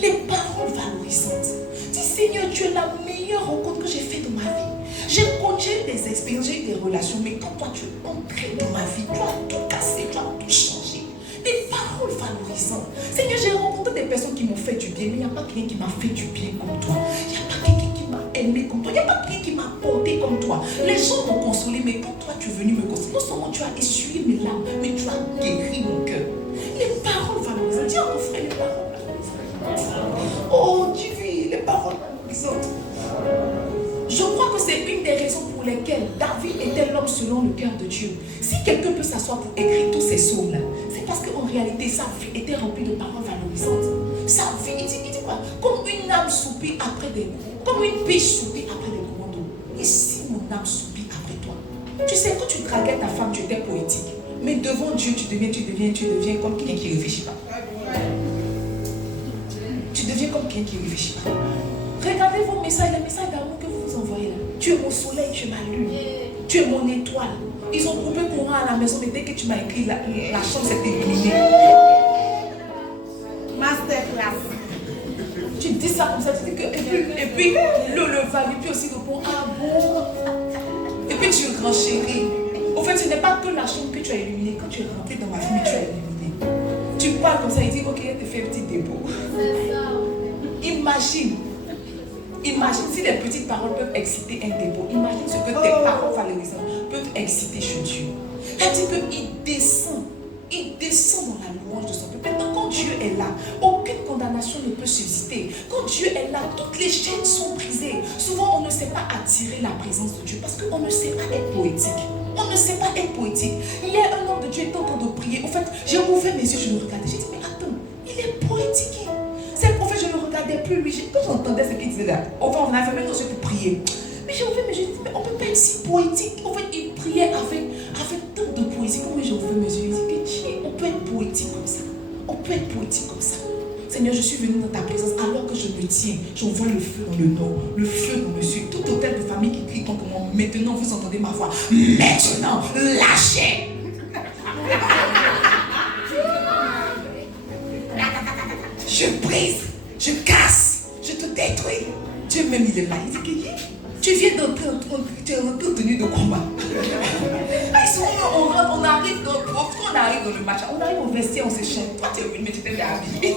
Les paroles valorisantes. Dis Seigneur, tu es la meilleure rencontre que j'ai faite dans ma vie. J'ai eu des expériences, j'ai eu des relations, mais quand toi tu es entré dans ma vie, tu as tout cassé, tu as tout changé. Des paroles valorisantes. Seigneur, j'ai rencontré des personnes qui m'ont fait du bien, mais il n'y a pas quelqu'un qui m'a fait du bien comme toi. Il n'y a pas quelqu'un qui m'a aimé comme toi. Il n'y a pas quelqu'un qui m'a porté comme toi. Les gens m'ont consolé, mais quand toi tu es venu me consoler, non seulement tu as essuyé mes larmes, mais tu as guéri mon cœur. Les paroles valorisantes. Dis à ton frère les paroles valorisantes. Oh, tu vis les paroles valorisantes. Je crois que c'est une des raisons pour lesquelles David était l'homme selon le cœur de Dieu. Si quelqu'un peut s'asseoir pour écrire tous ces psaumes-là, c'est parce qu'en réalité, sa vie était remplie de paroles valorisantes. Sa vie, il dit quoi? Comme une âme soupire après des cours, comme une biche soupire après des courants d'eau. Et si mon âme soupire après toi? Tu sais, quand tu draguais ta femme, tu étais poétique. Mais devant Dieu, tu deviens comme quelqu'un qui ne réfléchit pas. Tu deviens comme quelqu'un qui ne réfléchit pas. Regardez vos messages, les messages d'amour que vous vous envoyez là. Tu es mon soleil, tu es ma lune. Tu es mon étoile. Ils ont coupé courant à la maison, mais dès que tu m'as écrit, la chambre s'est illuminée. dis ça comme ça, tu dis que. Et puis le va-et-puis aussi répond, ah bon? Et puis tu renchéris. Au fait, ce n'est pas que la chambre que tu as illuminée. Quand tu es rentré dans ma famille, tu as illuminé. Tu parles comme ça, il dit, ok, elle te fait un petit dépôt. Imagine si les petites paroles peuvent exciter un dépôt. Imagine ce que tes paroles valorisantes peuvent exciter chez Dieu. C'est-à-dire qu'il descend dans la louange de son peuple. Maintenant, quand Dieu est là, aucune condamnation ne peut subsister. Quand Dieu est là, toutes les chaînes sont brisées. Souvent, on ne sait pas attirer la présence de Dieu parce qu'on ne sait pas être poétique. On ne sait pas être poétique. Hier, un homme de Dieu était en train de prier. En fait, j'ai ouvert mes yeux, je le regardais. J'ai dit, mais attends, il est poétique. C'est le prophète, je ne le regardais plus. Lui, quand j'entendais ce qu'il disait là, enfin, on avait même nos yeux pour prier. Mais j'ai ouvert mes yeux, j'ai dit, mais on ne peut pas être si poétique. En fait, il priait avec tant de poésie. Quand j'ai ouvert mes yeux, j'ai dit, on peut être poétique comme ça. On peut être poétique comme ça. Seigneur, je suis venu dans ta présence alors que je me tiens. J'envoie le feu dans le nord, le feu dans le sud. Tout hôtel de famille qui crie contre moi. Maintenant, vous entendez ma voix. Maintenant, lâchez. Je brise, je casse, je te détruis. Dieu même, il est là. Il dit que tu viens d'entrer en tenue de combat. On arrive dans le match, on arrive au vestiaire, on se chante. Toi, tu es venu, mais tu t'es habillé.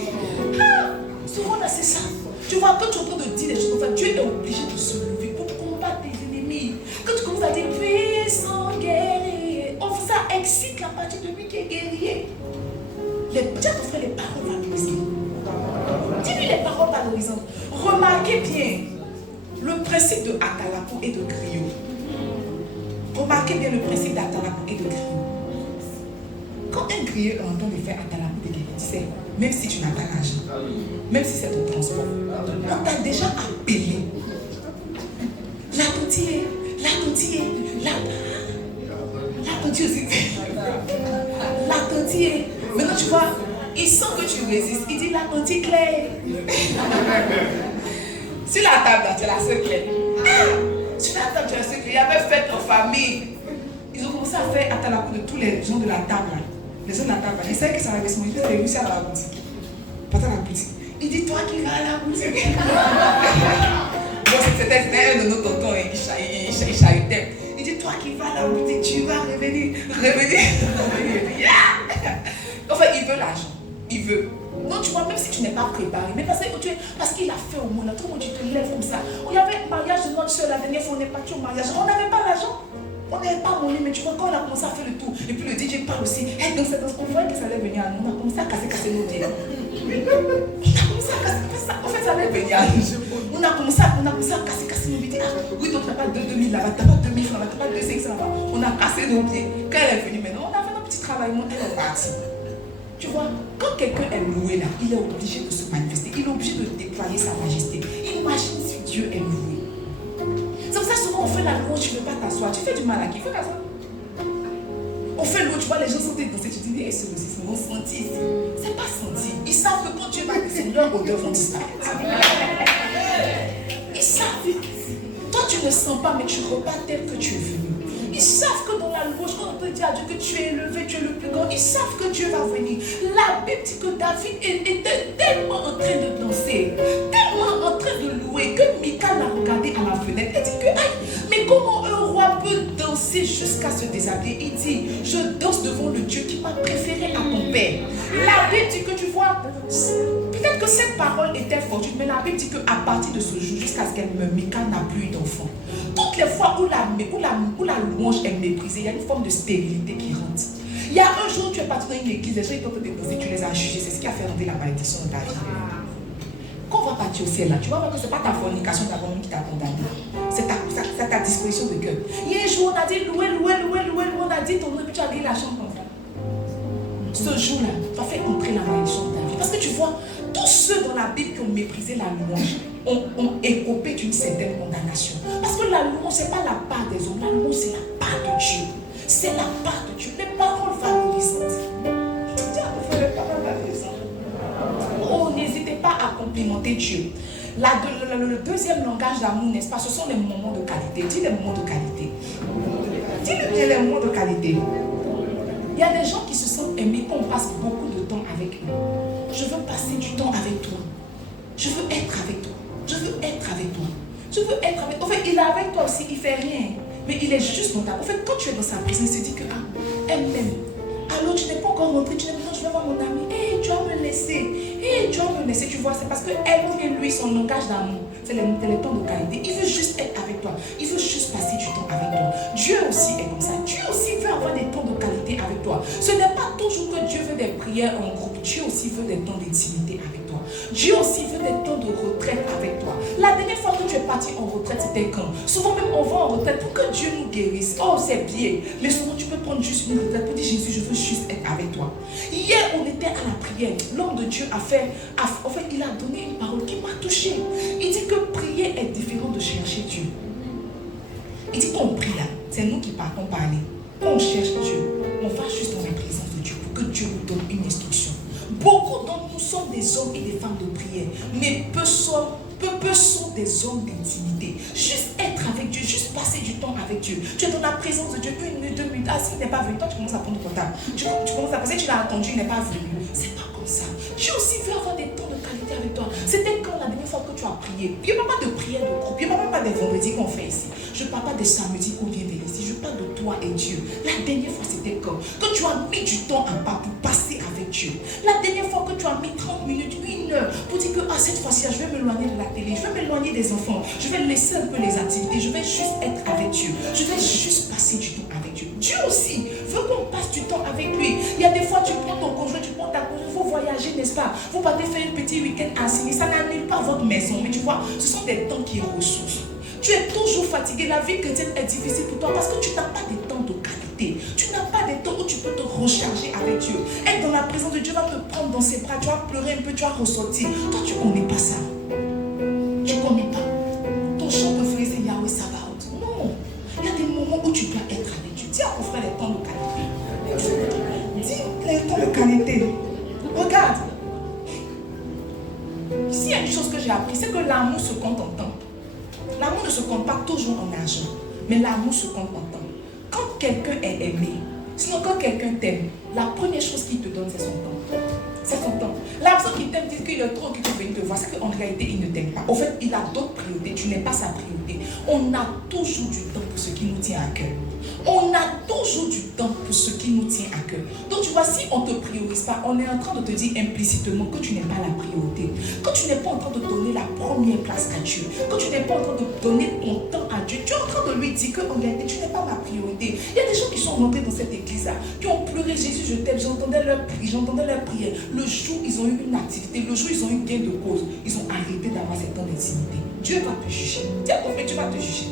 Souvent, là, c'est ça. Tu vois, quand tu es en train de dire des choses comme ça, Dieu est obligé de se lever pour combattre tes ennemis. Quand tu commences à dire puissant guerrier, ça excite la partie de lui qui est guerrier. Dis à ton frère les paroles valorisantes. Dis-lui les paroles valorisantes. Remarquez bien le principe de Atalapo et de griot. Remarquez bien le principe d'Atalapo et de griot. Quand un griot entend de faire Atalapo de griot, tu sais, même si tu n'as pas l'argent, même si c'est ton transport, on t'a déjà appelé. La tontille aussi. La tontille. Maintenant tu vois, il sent que tu résistes. Il dit la tontille claire. Sur la table, là, tu es la seule clé. Sur la table, tu es la seule clé. Il y avait fête en famille. Ils ont commencé à faire Atalapo de tous les gens de la table. Là. Les gens de la table. Ils savaient que ça allait se manger. Ils avaient réussi à la boutique. Pas à la boutique. Il dit, toi qui vas à la boutique. Bon, c'était un de nos tontons. Il chahutait. Il dit, toi qui vas à la boutique, tu vas revenir. Enfin, il veut l'argent. Il veut. Non, tu vois, même si tu n'es pas préparé, mais parce qu'il a fait au monde, tout le monde, tu te lèves comme ça. On avait un mariage de notre soeur la dernière fois, on est parti au mariage. On n'avait pas l'argent. On n'avait pas monnaie, mais tu vois, quand on a commencé à faire le tour, et puis le DJ parle aussi, donc on voyait que ça allait venir à nous. On a commencé à casser nos pieds. On a commencé à casser ça. En fait, ça allait venir à nous. On a commencé à casser nos pieds. Oui, donc tu n'as pas 2000 là-bas, tu n'as pas 2000 francs là-bas, tu n'as pas 2500 là-bas. On a cassé nos pieds. Quand elle est venue maintenant, on a fait un petit travail, elle est partie. Tu vois, quand quelqu'un est loué là, il est obligé de se manifester, il est obligé de déployer sa majesté. Imagine si Dieu est loué. C'est pour ça que souvent on fait la louange, tu ne veux pas t'asseoir. Tu fais du mal à qui? Il faut t'asseoir. On fait l'eau, tu vois, les gens sont danser, tu te dis, c'est mon senti ici. C'est pas senti. Ils savent que quand Dieu va descendre, leurs odeurs vont disparaître. Ils savent. Toi, tu ne sens pas, mais tu repars tel que tu es venu. Ils savent que dans la louange, quand on peut dire à Dieu que tu es élevé, tu es le plus grand, ils savent que Dieu va venir. La Bible dit que David était tellement en train de danser, tellement en train de louer, que Michal l'a regardé à la fenêtre et dit que, aïe, mais comment un roi peut danser jusqu'à se déshabiller? Il dit, je danse devant le Dieu qui m'a préféré à mon père. La Bible dit que tu vois, peut-être que cette parole était fortuite, mais la Bible dit qu'à partir de ce jour, jusqu'à ce qu'elle meure, Michal n'a plus eu d'enfant. Toutes les fois où la louange est méprisée, il y a une forme de stérilité qui rentre. Il y a un jour où tu es parti dans une église, les gens ils peuvent te déposer, tu les as jugés, c'est ce qui a fait rentrer la malédiction dans ta vie. Quand on va partir au ciel là, tu vas voir que ce n'est pas ta fornication d'abord qui t'a condamné. C'est ta disposition de cœur. Il y a un jour, on a dit louer, on a dit ton nom, puis tu as dit la chambre comme ça. Ce jour-là, tu as fait entrer la malédiction dans ta vie. Parce que tu vois, tous ceux dans la Bible qui ont méprisé la louange ont écopé d'une certaine condamnation. Parce que la louange, ce n'est pas la part des hommes, la louange, c'est la part de Dieu. C'est la part de Dieu, les paroles valorisantes. Dis à ton frère les paroles valorisantes. Oh, n'hésitez pas à complimenter Dieu. Le deuxième langage d'amour, n'est-ce pas, ce sont les moments de qualité. Dis les moments de qualité. Dis-le bien, les moments de qualité. Il y a des gens qui se sentent aimés quand on passe beaucoup de temps avec eux. Je veux passer du temps avec toi. Je veux être avec toi. Je veux être avec toi. Je veux être avec toi. En fait, il est avec toi aussi, il ne fait rien. Mais il est juste dans ta... En fait, quand tu es dans sa présence, il te dit que, elle m'aime. Alors, tu n'es pas encore rentré, tu n'es pas, non, je vais voir mon ami. Hé, tu vas me laisser. Hé, tu vas me laisser. Tu vois, c'est parce qu'elle et lui, son langage d'amour, c'est les temps de qualité. Il veut juste être avec toi. Il veut juste passer du temps avec toi. Dieu aussi est comme ça. Dieu aussi veut avoir des temps de qualité avec toi. Ce n'est pas toujours que Dieu veut des prières en groupe. Dieu aussi veut des temps d'intimité avec toi. Dieu aussi veut des temps de retraite avec toi. La dernière fois que tu es parti en retraite, c'était quand? Souvent même on va en retraite pour que Dieu nous guérisse. Oh, c'est bien. Mais souvent tu peux prendre juste une retraite pour dire Jésus, je veux juste être avec toi. Hier, on était à la prière. L'homme de Dieu en fait, il a donné une parole qui m'a touchée. Il dit que prier est différent de chercher Dieu. Il dit qu'on prie là, c'est nous qui partons parler. Quand on cherche Dieu, on va juste dans la présence de Dieu pour que Dieu nous donne une instruction. Beaucoup d'entre nous sommes des hommes et des femmes de prière, mais peu sont des hommes d'intimité. Juste être avec Dieu, juste passer du temps avec Dieu. Tu es dans la présence de Dieu, 1 minute, 2 minutes. Ah, s'il n'est pas venu, toi tu commences à prendre ton temps. Tu commences à passer, tu l'as attendu, il n'est pas venu. C'est pas comme ça. Dieu aussi veut avoir des temps de qualité avec toi. C'était quand la dernière fois que tu as prié? Il n'y a pas de prière de groupe, il n'y a même pas des vendredis qu'on fait ici. Je ne parle pas des samedis qu'on vient vers ici. Je parle de toi et Dieu. La dernière fois, c'était quand tu as mis du temps en bas pour passer avec Dieu. La dernière fois que tu as mis 30 minutes, 1 heure pour dire que cette fois-ci, je vais m'éloigner de la télé, je vais m'éloigner des enfants, je vais laisser un peu les activités, je vais juste être avec Dieu. Je vais juste passer du temps avec Dieu. Dieu aussi veut qu'on passe du temps avec lui. Il y a des fois, tu prends ton conjoint, tu prends ta conjointe, vous voyagez, n'est-ce pas? Vous partez faire un petit week-end assigné. Ça n'annule pas votre maison, mais tu vois, ce sont des temps qui ressourcent. Tu es toujours fatigué. La vie chrétienne est difficile pour toi parce que tu n'as pas de temps de qualité. Tu n'as pas de temps où tu peux te recharger avec Dieu. Être dans la présence de Dieu va te prendre dans ses bras. Tu vas pleurer un peu, tu vas ressortir. Toi, tu ne connais pas ça. Tu ne connais pas. Ton chant préféré, c'est Yahweh Sabaoth. Non. Il y a des moments où tu dois être avec Dieu. Dis à ton frère les temps de qualité. Dis les temps de qualité. Regarde. S'il y a une chose que j'ai appris, c'est que l'amour se compte en temps. L'amour ne se compte pas toujours en argent, mais l'amour se compte en temps. Quand quelqu'un est aimé, sinon quand quelqu'un t'aime, la première chose qu'il te donne, c'est son temps. C'est son temps. La personne qui t'aime dit qu'il est trop occupé de venir te voir, c'est qu'en réalité, il ne t'aime pas. En fait, il a d'autres priorités. Tu n'es pas sa priorité. On a toujours du temps pour ce qui nous tient à cœur. On a toujours du temps pour ce qui nous tient à cœur. Donc tu vois, si on ne te priorise pas, on est en train de te dire implicitement que tu n'es pas la priorité. Quand tu n'es pas en train de donner la première place à Dieu, quand tu n'es pas en train de donner ton temps à Dieu, tu es en train de lui dire qu'en réalité, tu n'es pas ma priorité. Il y a des gens qui sont rentrés dans cette église-là, qui ont pleuré Jésus, je t'aime, j'entendais leur prière. Le jour où ils ont eu une activité, le jour où ils ont eu gain de cause, ils ont arrêté d'avoir cet temps d'intimité. Dieu va te juger. Dis à ton frère, Dieu va te juger.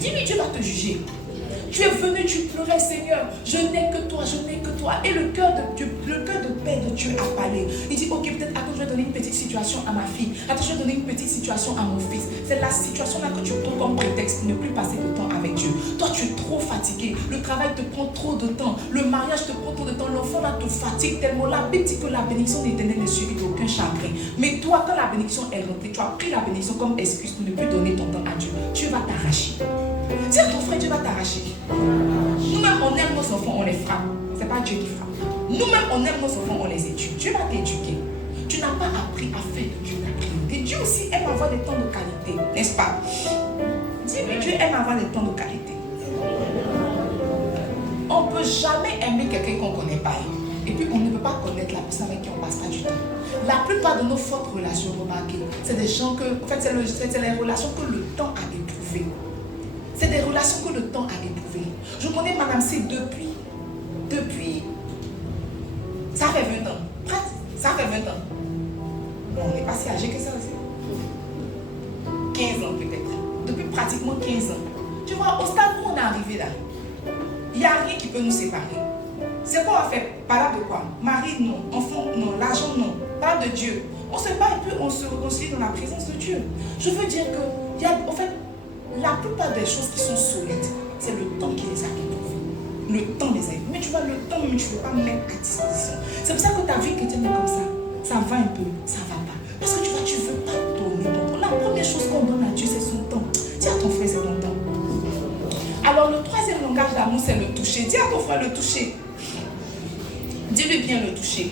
Dis-lui, Dieu va te juger. Tu es venu, tu pleurais, Seigneur, je n'ai que toi, je n'ai que toi. Et le cœur de Dieu, le cœur de paix de Dieu a parlé. Il dit, ok, peut-être, attends, je vais donner une petite situation à ma fille. Attends, je vais donner une petite situation à mon fils. C'est la situation-là que tu prends comme prétexte pour ne plus passer de temps avec Dieu. Toi, tu es trop fatigué. Le travail te prend trop de temps. Le mariage te prend trop de temps. L'enfant là te fatigue tellement. La Bible dit que la bénédiction de l'Éternel n'est suivie d'aucun chagrin. Mais toi, quand la bénédiction est rentrée, tu as pris la bénédiction comme excuse pour ne plus donner ton temps à Dieu. Dieu va t'arracher. Dis à ton frère, Dieu va t'arracher. Nous-mêmes, on aime nos enfants, on les frappe. Ce n'est pas Dieu qui frappe. Nous-mêmes, on aime nos enfants, on les éduque. Dieu va t'éduquer. Tu n'as pas appris à faire de Dieu ta priorité. Dieu aussi aime avoir des temps de qualité, n'est-ce pas? Dis-lui, Dieu aime avoir des temps de qualité. On ne peut jamais aimer quelqu'un qu'on ne connaît pas. Et puis, on ne peut pas connaître la personne avec qui on ne passe pas du temps. La plupart de nos fortes relations, remarquez, c'est des gens que, en fait, c'est les relations que le temps a éprouvées. C'est des relations que le temps a éprouvées. Je connais Madame C depuis, ça fait 20 ans. Ça fait 20 ans. Bon, on n'est pas si âgé que ça aussi. 15 ans peut-être. Depuis pratiquement 15 ans. Tu vois, au stade où on est arrivé là, il n'y a rien qui peut nous séparer. C'est quoi on va faire? Parler de quoi? Mari, non. Enfant, non. L'argent, non. Parle de Dieu. On se bat et puis on se réconcilie dans la présence de Dieu. Je veux dire que, en fait, la plupart des choses qui sont solides, c'est le temps qui les a éprouvées. Le temps les a éprouvées. Mais tu vois, le temps, mais tu ne peux pas mettre à disposition. C'est pour ça que ta vie chrétienne est comme ça. Ça va un peu, ça va pas. Parce que tu vois, tu ne veux pas donner ton temps. La première chose qu'on donne à Dieu, c'est son temps. Dis à ton frère, c'est ton temps. Alors, le troisième langage d'amour, c'est le toucher. Dis à ton frère le toucher. Dis-lui bien le toucher.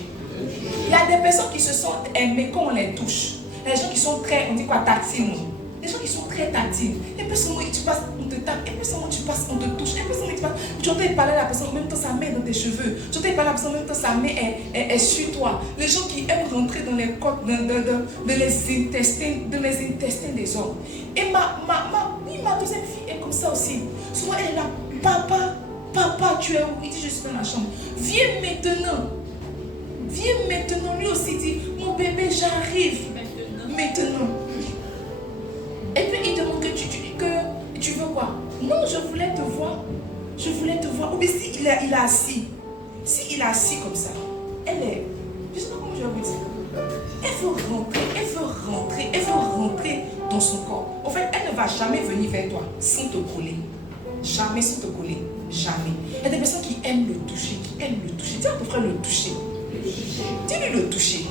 Il y a des personnes qui se sentent aimées quand on les touche. Les gens qui sont très, on dit quoi, tactiles. Les gens qui sont très tactiles. Et puis seulement tu passes, on te tape. Et puis seulement tu passes, on te touche. Et puis seulement tu passes. Tu entends parler à la personne, en même temps sa main est dans tes cheveux. Tu entends parler à la personne, en même temps sa main est sur toi. Les gens qui aiment rentrer dans les côtes, dans les intestins des hommes. Et ma deuxième fille est comme ça aussi. Souvent elle est là, papa, tu es où? Il dit, je suis dans la chambre. Viens maintenant. Lui aussi dit, mon bébé, j'arrive. Maintenant. Et puis il demande que tu veux quoi? Non, je voulais te voir. Ou bien si il est assis. Si il est assis comme ça, elle est, je ne sais pas comment je vais vous dire. Elle veut rentrer dans son corps. En fait, elle ne va jamais venir vers toi sans te coller. Jamais sans te coller. Jamais. Il y a des personnes qui aiment le toucher. Dis à ton frère le toucher. Dis-lui le toucher.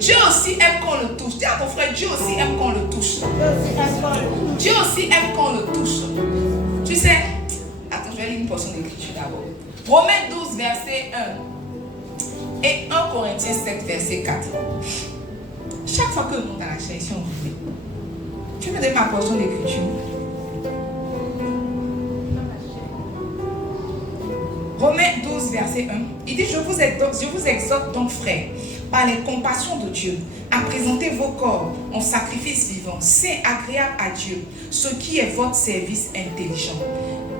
Dieu aussi aime qu'on le touche. Dis à ton frère, Dieu aussi aime qu'on le touche. Dieu aussi aime qu'on le touche. Tu sais, attends, je vais lire une portion d'écriture d'abord. Romains 12, verset 1 et 1 Corinthiens 7, verset 4. Chaque fois que nous monte dans la chair, ici on vous fait. Tu me donnes ma portion d'écriture. Romains 12, verset 1. Il dit, je vous exhorte donc, frères, par les compassions de Dieu, à présenter vos corps en sacrifice vivant, saint, agréable à Dieu, ce qui est votre service intelligent.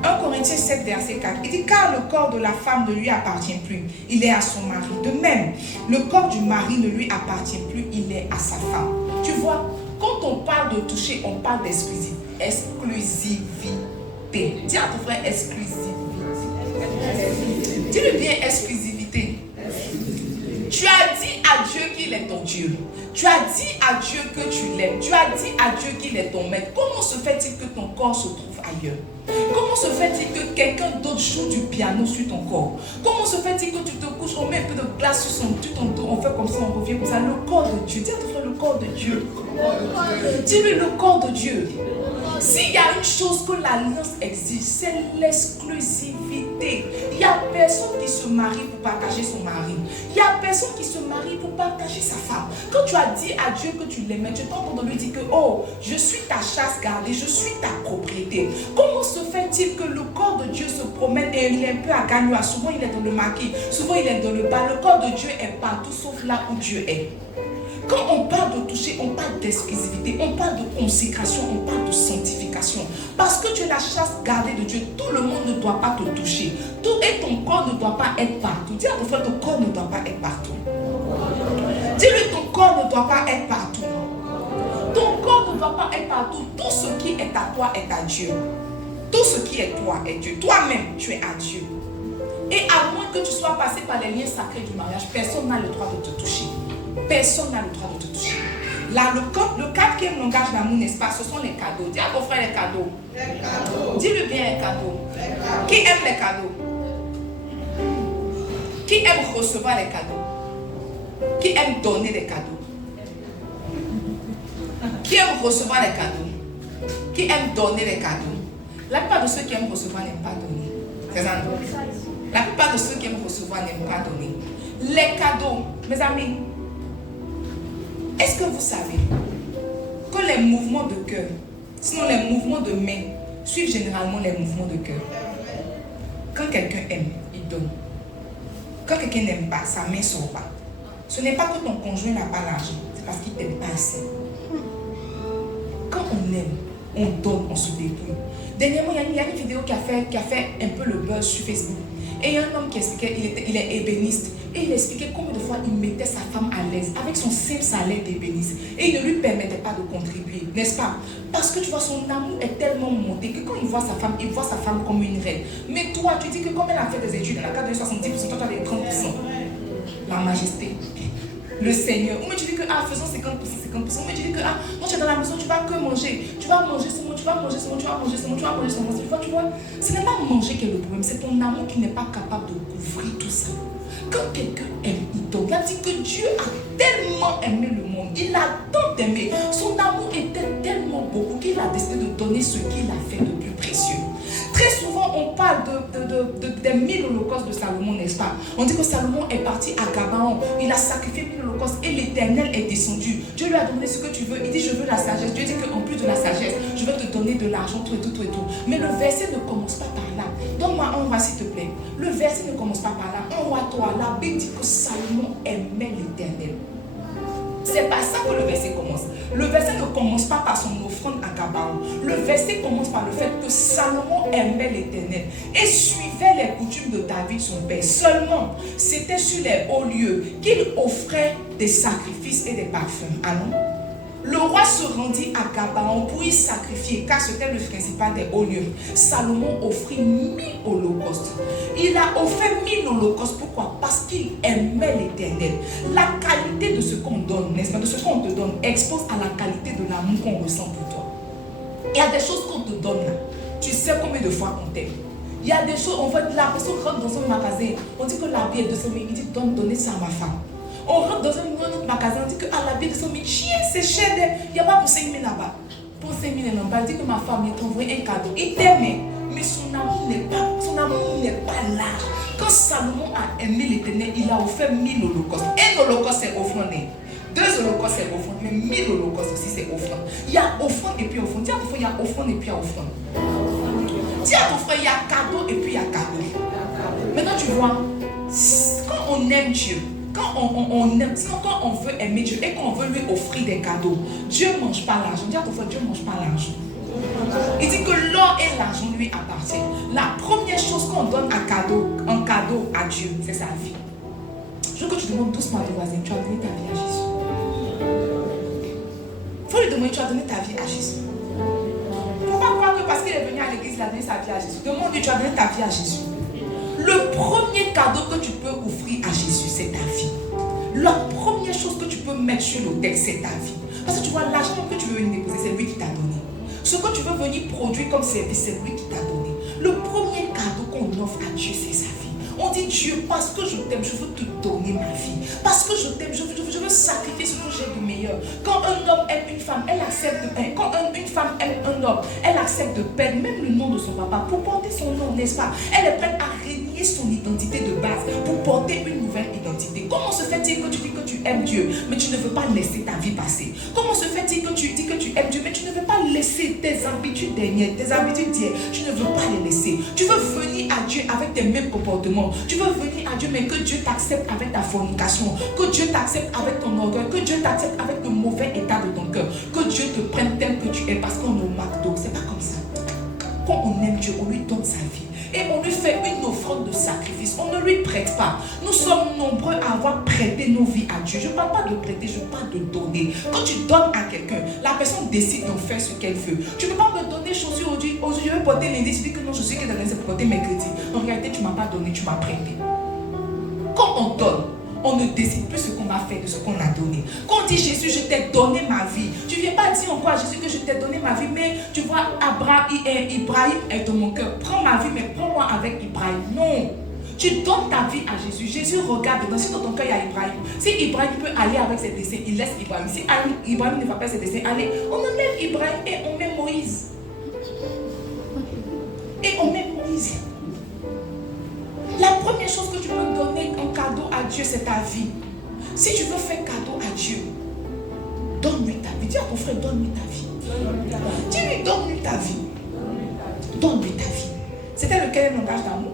1 Corinthiens 7, verset 4. Il dit, car le corps de la femme ne lui appartient plus, il est à son mari. De même, le corps du mari ne lui appartient plus, il est à sa femme. Tu vois, quand on parle de toucher, on parle d'exclusivité. Dis à ton frère exclusivité. Dis-le bien, exclusivité. Tu as dit à Dieu qu'il est ton Dieu. Tu as dit à Dieu que tu l'aimes. Tu as dit à Dieu qu'il est ton maître. Comment se fait-il que ton corps se trouve ailleurs? Comment se fait-il que quelqu'un d'autre joue du piano sur ton corps? Comment se fait-il que tu te couches, on met un peu de glace sur ton dos, on fait comme ça, on revient comme ça? Le corps de Dieu. Dis à ton frère le corps de Dieu. Dis-lui le corps de Dieu. S'il y a une chose que l'alliance exige, c'est l'exclusivité. Il n'y a personne qui se marie pour partager son mari. Il n'y a personne qui se marie pour partager sa femme. Quand tu as dit à Dieu que tu l'aimais, tu t'entends de lui dire que, oh, je suis ta chasse gardée, je suis ta propriété. Comment se fait-il que le corps de Dieu se promène et il est un peu à Gagnoa? Souvent il est dans le maquis, souvent il est dans le bas. Le corps de Dieu est partout sauf là où Dieu est. Quand on parle de toucher, on parle d'exclusivité, on parle de consécration, on parle de sanctification. Parce que tu es la chasse gardée de Dieu, tout le monde ne doit pas te toucher. Tout et ton corps ne doit pas être partout. Dis à ton frère, ton corps ne doit pas être partout. Dis-lui, ton corps ne doit pas être partout. Ton corps ne doit pas être partout. Tout ce qui est à toi est à Dieu. Tout ce qui est toi est Dieu. Toi-même, tu es à Dieu. Et à moins que tu sois passé par les liens sacrés du mariage, personne n'a le droit de te toucher. Personne n'a le droit de te toucher. Là, le quatrième langage d'amour, n'est-ce pas, ce sont les cadeaux. Dis à ton frère les cadeaux. Les cadeaux. Dis-le bien les cadeaux. Les cadeaux. Qui aime les cadeaux? Qui aime recevoir les cadeaux? Qui aime donner les cadeaux? Qui aime recevoir les cadeaux? Qui aime donner les cadeaux? La plupart de ceux qui aiment recevoir n'aiment pas donner. C'est ça? La plupart de ceux qui aiment recevoir n'aiment pas donner. Les cadeaux, mes amis, est-ce que vous savez que les mouvements de cœur, sinon les mouvements de main, suivent généralement les mouvements de cœur? Quand quelqu'un aime, il donne. Quand quelqu'un n'aime pas, sa main ne sort pas. Ce n'est pas que ton conjoint n'a pas l'argent, c'est parce qu'il ne t'aime pas assez. Quand on aime, on donne, on se débrouille. Dernièrement, il y a une vidéo qui a fait un peu le buzz sur Facebook. Et il y a un homme qui expliquait, il est ébéniste. Et il expliquait combien de fois il mettait sa femme à l'aise avec son simple salaire d'ébéniste. Et il ne lui permettait pas de contribuer, n'est-ce pas? Parce que tu vois, son amour est tellement monté que quand il voit sa femme comme une reine. Mais toi, tu dis que comme elle a fait des études, elle a gardé 70%, toi tu as les 30%. La majesté. Le Seigneur. Ou mais tu dis que, faisons 50%. Ou mais tu dis que, non, tu es dans la maison, tu vas que manger. Tu vas manger seulement, tu vas manger seulement, tu vas manger seulement, tu vas manger seulement. Tu vois, ce n'est pas manger qui est le problème, c'est ton amour qui n'est pas capable de couvrir tout ça. Quand quelqu'un aime, il donne. Il a dit que Dieu a tellement aimé le monde. Il a tant aimé. Son amour était tellement beaucoup qu'il a décidé de donner ce qu'il a fait de plus précieux. Très souvent, on parle des 1000 holocaustes de Salomon, n'est-ce pas? On dit que Salomon est parti à Gabaon, il a sacrifié 1000 holocaustes et l'Éternel est descendu. Dieu lui a donné ce que tu veux. Il dit, je veux la sagesse. Dieu dit qu'en plus de la sagesse, je vais te donner de l'argent, tout et tout, tout et tout. Mais le verset ne commence pas par là. Donne-moi un roi, s'il te plaît. Le verset ne commence pas par là. Un roi, toi, la Bible dit que Salomon aimait l'Éternel. C'est pas ça que le verset commence. Le verset ne commence pas par son offrande à Gabaon. Le verset commence par le fait que Salomon aimait l'Éternel et suivait les coutumes de David son père. Seulement, c'était sur les hauts lieux qu'il offrait des sacrifices et des parfums. Allons. Le roi se rendit à Gabaon pour y sacrifier, car c'était le principal des hauts lieux. Salomon offrit 1000 holocaustes. Il a offert 1000 holocaustes. Pourquoi? Parce qu'il aimait l'Éternel. La qualité de ce qu'on donne, n'est-ce pas, de ce qu'on te donne, expose à la qualité de l'amour qu'on ressent pour toi. Il y a des choses qu'on te donne là. Tu sais combien de fois on t'aime. Il y a des choses, on va, la personne rentre dans un magasin, on dit que la vie est 200 000, il dit donnez ça à ma femme. On rentre dans un autre magasin, on dit que la vie de 200 000, c'est cher, il n'y a pas pour 5 000 là-bas. Pour 5 000 là-bas, il dit que ma femme il t'a envoyé un cadeau. Il t'aime, mais son amour n'est pas large. Quand Salomon a aimé l'Éternel, il a offert 1000 holocaustes. Un holocauste c'est offrande. 2 holocaustes c'est offrande, mais 1000 holocaustes aussi c'est offrande. Il y a offrande et puis offrande. Dis à ton frère, il y a offrande et puis il y a offrande. Dis à ton frère, il y a cadeau et puis il y a cadeau. Maintenant tu vois, quand on aime Dieu, quand on aime, quand on veut aimer Dieu et qu'on veut lui offrir des cadeaux, Dieu ne mange pas l'argent. Dis à ton frère, Dieu ne mange pas l'argent. Il dit que l'or et l'argent lui appartiennent. La première chose qu'on donne en cadeau à Dieu, c'est sa vie. Je veux que tu demandes doucement à ton voisin, tu as donné ta vie à Jésus. Il faut lui demander, tu as donné ta vie à Jésus. Il ne faut pas croire que parce qu'il est venu à l'église, il a donné sa vie à Jésus. Demande-lui, tu as donné ta vie à Jésus. Le premier cadeau que tu peux offrir à Jésus, c'est ta vie. La première chose que tu peux mettre sur l'autel, c'est ta vie. Parce que tu vois, l'argent que tu veux venir déposer, c'est lui qui t'a donné. Ce que tu veux venir produire comme service, c'est lui qui t'a donné. Le premier cadeau qu'on offre à Dieu, c'est sa vie. On dit Dieu, parce que je t'aime, je veux te donner ma vie. Parce que je t'aime, je veux sacrifier ce que j'ai de meilleur. Quand un homme aime une femme, elle accepte de perdre. Quand une femme aime un homme, elle accepte de perdre même le nom de son papa pour porter son nom, n'est-ce pas? Elle est prête à renier son identité de base pour porter une nouvelle identité. Comment se fait-il que tu dis que tu aimes Dieu, mais tu ne veux pas laisser ta vie passer? Comment se fait-il que tu dis que tu aimes Dieu, mais tu ne veux pas laisser tes habitudes dernières, tes habitudes d'hier, tu ne veux pas les laisser? Tu veux venir à Dieu avec tes mêmes comportements. Tu veux venir à Dieu, mais que Dieu t'accepte avec ta fornication, que Dieu t'accepte avec ton orgueil, que Dieu t'accepte avec le mauvais état de ton cœur, que Dieu te prenne tel que tu es parce qu'on est au McDo. C'est pas comme ça. Quand on aime Dieu, on lui donne sa vie et on lui fait une offrande de sacrifice. On ne lui prête pas. Nous sommes nombreux à avoir prêté nos vies à Dieu. Je ne parle pas de prêter, je parle de donner. Quand tu donnes à quelqu'un, la personne décide d'en faire ce qu'elle veut. Tu ne peux pas me donner chaussures aujourd'hui. Aujourd'hui, je vais porter lundi. Tu dis que non, je suis que c'est pour porter mercredi. En réalité, tu ne m'as pas donné, tu m'as prêté. Quand on donne, on ne décide plus ce qu'on va faire de ce qu'on a donné. Quand on dit Jésus, je t'ai donné ma vie, tu ne viens pas dire encore à Jésus que je t'ai donné ma vie, mais tu vois, Ibrahim est dans mon cœur. Prends ma vie, mais prends-moi avec Ibrahim. Non. Tu donnes ta vie à Jésus. Jésus regarde dedans. Si dans ton cœur il y a Ibrahim, si Ibrahim peut aller avec ses desseins, il laisse Ibrahim. Si Ibrahim ne va pas ses desseins, allez, on enlève Ibrahim et on met Moïse. Et on met Moïse. La première chose que tu peux donner en cadeau à Dieu, c'est ta vie. Si tu veux faire cadeau à Dieu, donne-lui ta vie. Dis à ton frère, donne-lui ta vie. Dis-lui, donne-lui ta vie. Donne-lui ta vie. C'était lequel langage d'amour?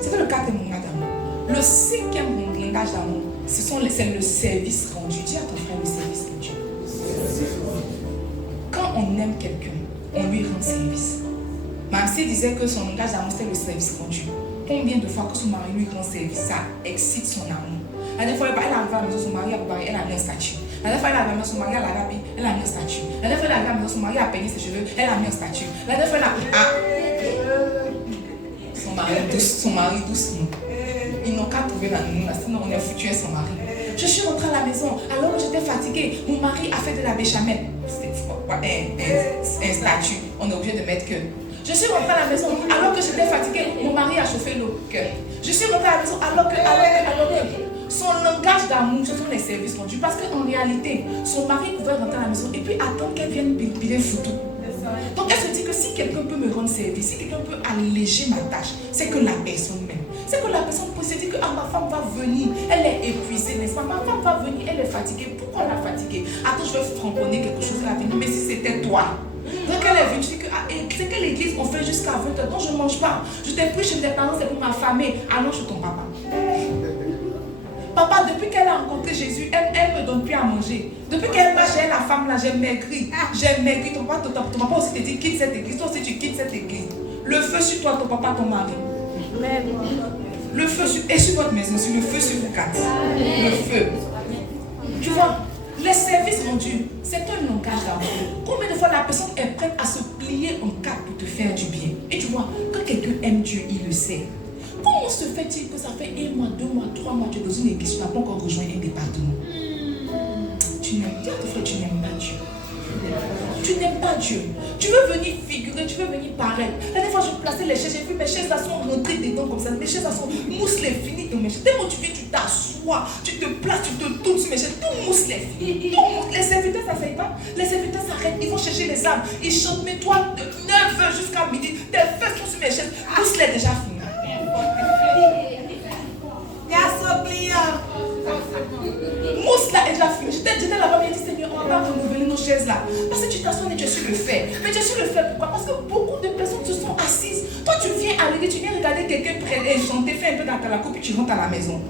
C'était le quatrième langage d'amour. Le cinquième langage d'amour, c'est le service rendu. Dis à ton frère, le service rendu. Quand on aime quelqu'un, on lui rend service. Mamsie disait que son langage d'amour, c'était le service rendu. Combien de fois que son mari lui rend service, ça excite son amour. La dernière fois, elle arrive à la maison, son mari a préparé, elle a mis un statut. La dernière fois, elle arrive à la maison, son mari a lavé, elle a mis un statut. La dernière fois, elle arrive à la maison, son mari a peigné ses cheveux, elle a mis un statut. La dernière fois, elle a son mari doucement. Ils n'ont qu'à trouver la nounou, sinon on est foutu à son mari. Je suis rentrée à la maison, alors que j'étais fatiguée, mon mari a fait de la béchamel. C'est un statut, on est obligé de mettre que. Je suis rentrée à la maison alors que j'étais fatiguée. Mon mari a chauffé l'eau. Je suis rentrée à la maison alors que son langage d'amour, ce sont les services rendus. Parce qu'en réalité, son mari pouvait rentrer à la maison et puis attendre qu'elle vienne piler le photo. Donc elle se dit que si quelqu'un peut me rendre service, si quelqu'un peut alléger ma tâche, c'est que la personne m'aime. C'est que la personne peut se dire que ma femme va venir, elle est épuisée, n'est-ce pas? Ma femme va venir, elle est fatiguée. Pourquoi la fatiguer? Attends, je vais framponner quelque chose à la venir. Mais si c'était toi, donc elle est venue, je dis que c'est que l'église on fait jusqu'à 20h, donc je ne mange pas. Je t'ai pris chez mes parents, c'est pour ma famille. Allons chez ton papa. Papa, depuis qu'elle a rencontré Jésus, elle ne me donne plus à manger. Depuis qu'elle m'a chez la femme là, j'ai maigri. J'ai maigri. Ton papa aussi te dit quitte cette église. Toi aussi tu quittes cette église. Le feu sur toi, ton papa, ton mari. Le feu sur votre maison, sur le feu sur vous quatre. Le feu. Tu vois, les services rendus, c'est un langage d'amour. Combien de fois la personne est prête à se plier en quatre pour te faire du bien? Et tu vois, quand quelqu'un aime Dieu, il le sait. Comment se fait-il que ça fait 1 mois, 2 mois, 3 mois, tu es dans une église, tu n'as pas encore rejoint un département? Tu n'aimes pas Dieu. Tu n'aimes pas Dieu. Tu veux venir figurer, tu veux venir paraître. La dernière fois, je plaçais les chaises, j'ai vu mes chaises là sont rentrées dedans comme ça. Mes chaises là sont mousselées, finies dans mes chaises. Dès que tu viens, tu t'assois, tu te places, tu te tournes sur mes chaises, tout mousselé. Les serviteurs, ça ne fait pas. Les serviteurs s'arrêtent, ils vont chercher les âmes. Ils chantent, mais toi, de 9h jusqu'à midi, tes fesses sont sur mes chaises, mousselées déjà finies. Mousse là est déjà fini. J'étais là-bas, j'ai dit Seigneur, on va pas renouveler nos chaises là. Parce que tu t'assois et tu es sur le fait. Mais tu es sur le fait pourquoi? Parce que beaucoup de personnes se sont assises. Toi tu viens à l'église, tu viens regarder quelqu'un chanter, faire un peu dans ta coupe, puis tu rentres à la maison.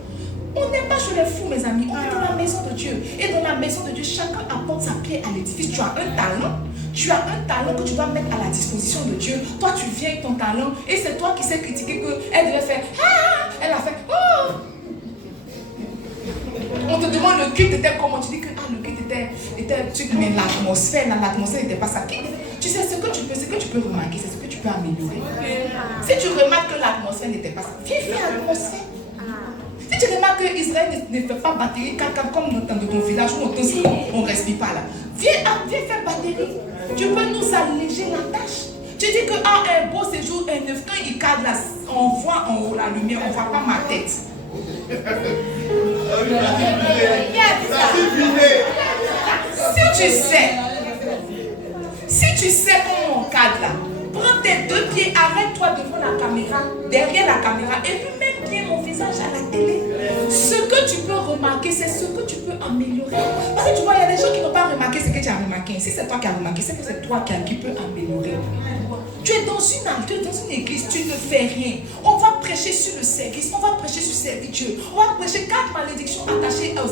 On n'est pas chez les fous, mes amis. On est dans la maison de Dieu. Et dans la maison de Dieu, chacun apporte sa pierre à l'édifice. Tu as un talent. Tu as un talent que tu dois mettre à la disposition de Dieu. Toi, tu viens avec ton talent. Et c'est toi qui sais critiquer qu'elle devait faire. Ah! Elle a fait. Oh! On te demande le culte était comment? Tu dis que le culte était truc, mais l'atmosphère n'était pas ça. Tu sais, ce que tu peux remarquer, c'est ce que tu peux améliorer. Si tu remarques que l'atmosphère n'était pas ça, viens faire l'atmosphère. Si tu remarques que Israël ne fait pas batterie comme dans ton village où on ne respire pas là, viens faire batterie. Tu peux nous alléger la tâche. Tu dis que un beau séjour, un neuf, quand il cadre là, on voit en haut la lumière, on ne voit pas ma tête. Si tu sais comment on cadre là, prends tes 2 pieds, arrête-toi devant la caméra, derrière la caméra, et puis mets bien mon visage à la télé. Ce que tu peux remarquer, c'est ce que tu peux améliorer. Parce que tu vois, il y a des gens qui n'ont pas remarqué ce que tu as remarqué. Si c'est toi qui as remarqué, c'est que c'est toi qui peux améliorer. Tu es dans une église, tu ne fais rien. On va prêcher sur le service, on va prêcher sur servir Dieu. On va prêcher 4 malédictions attachées à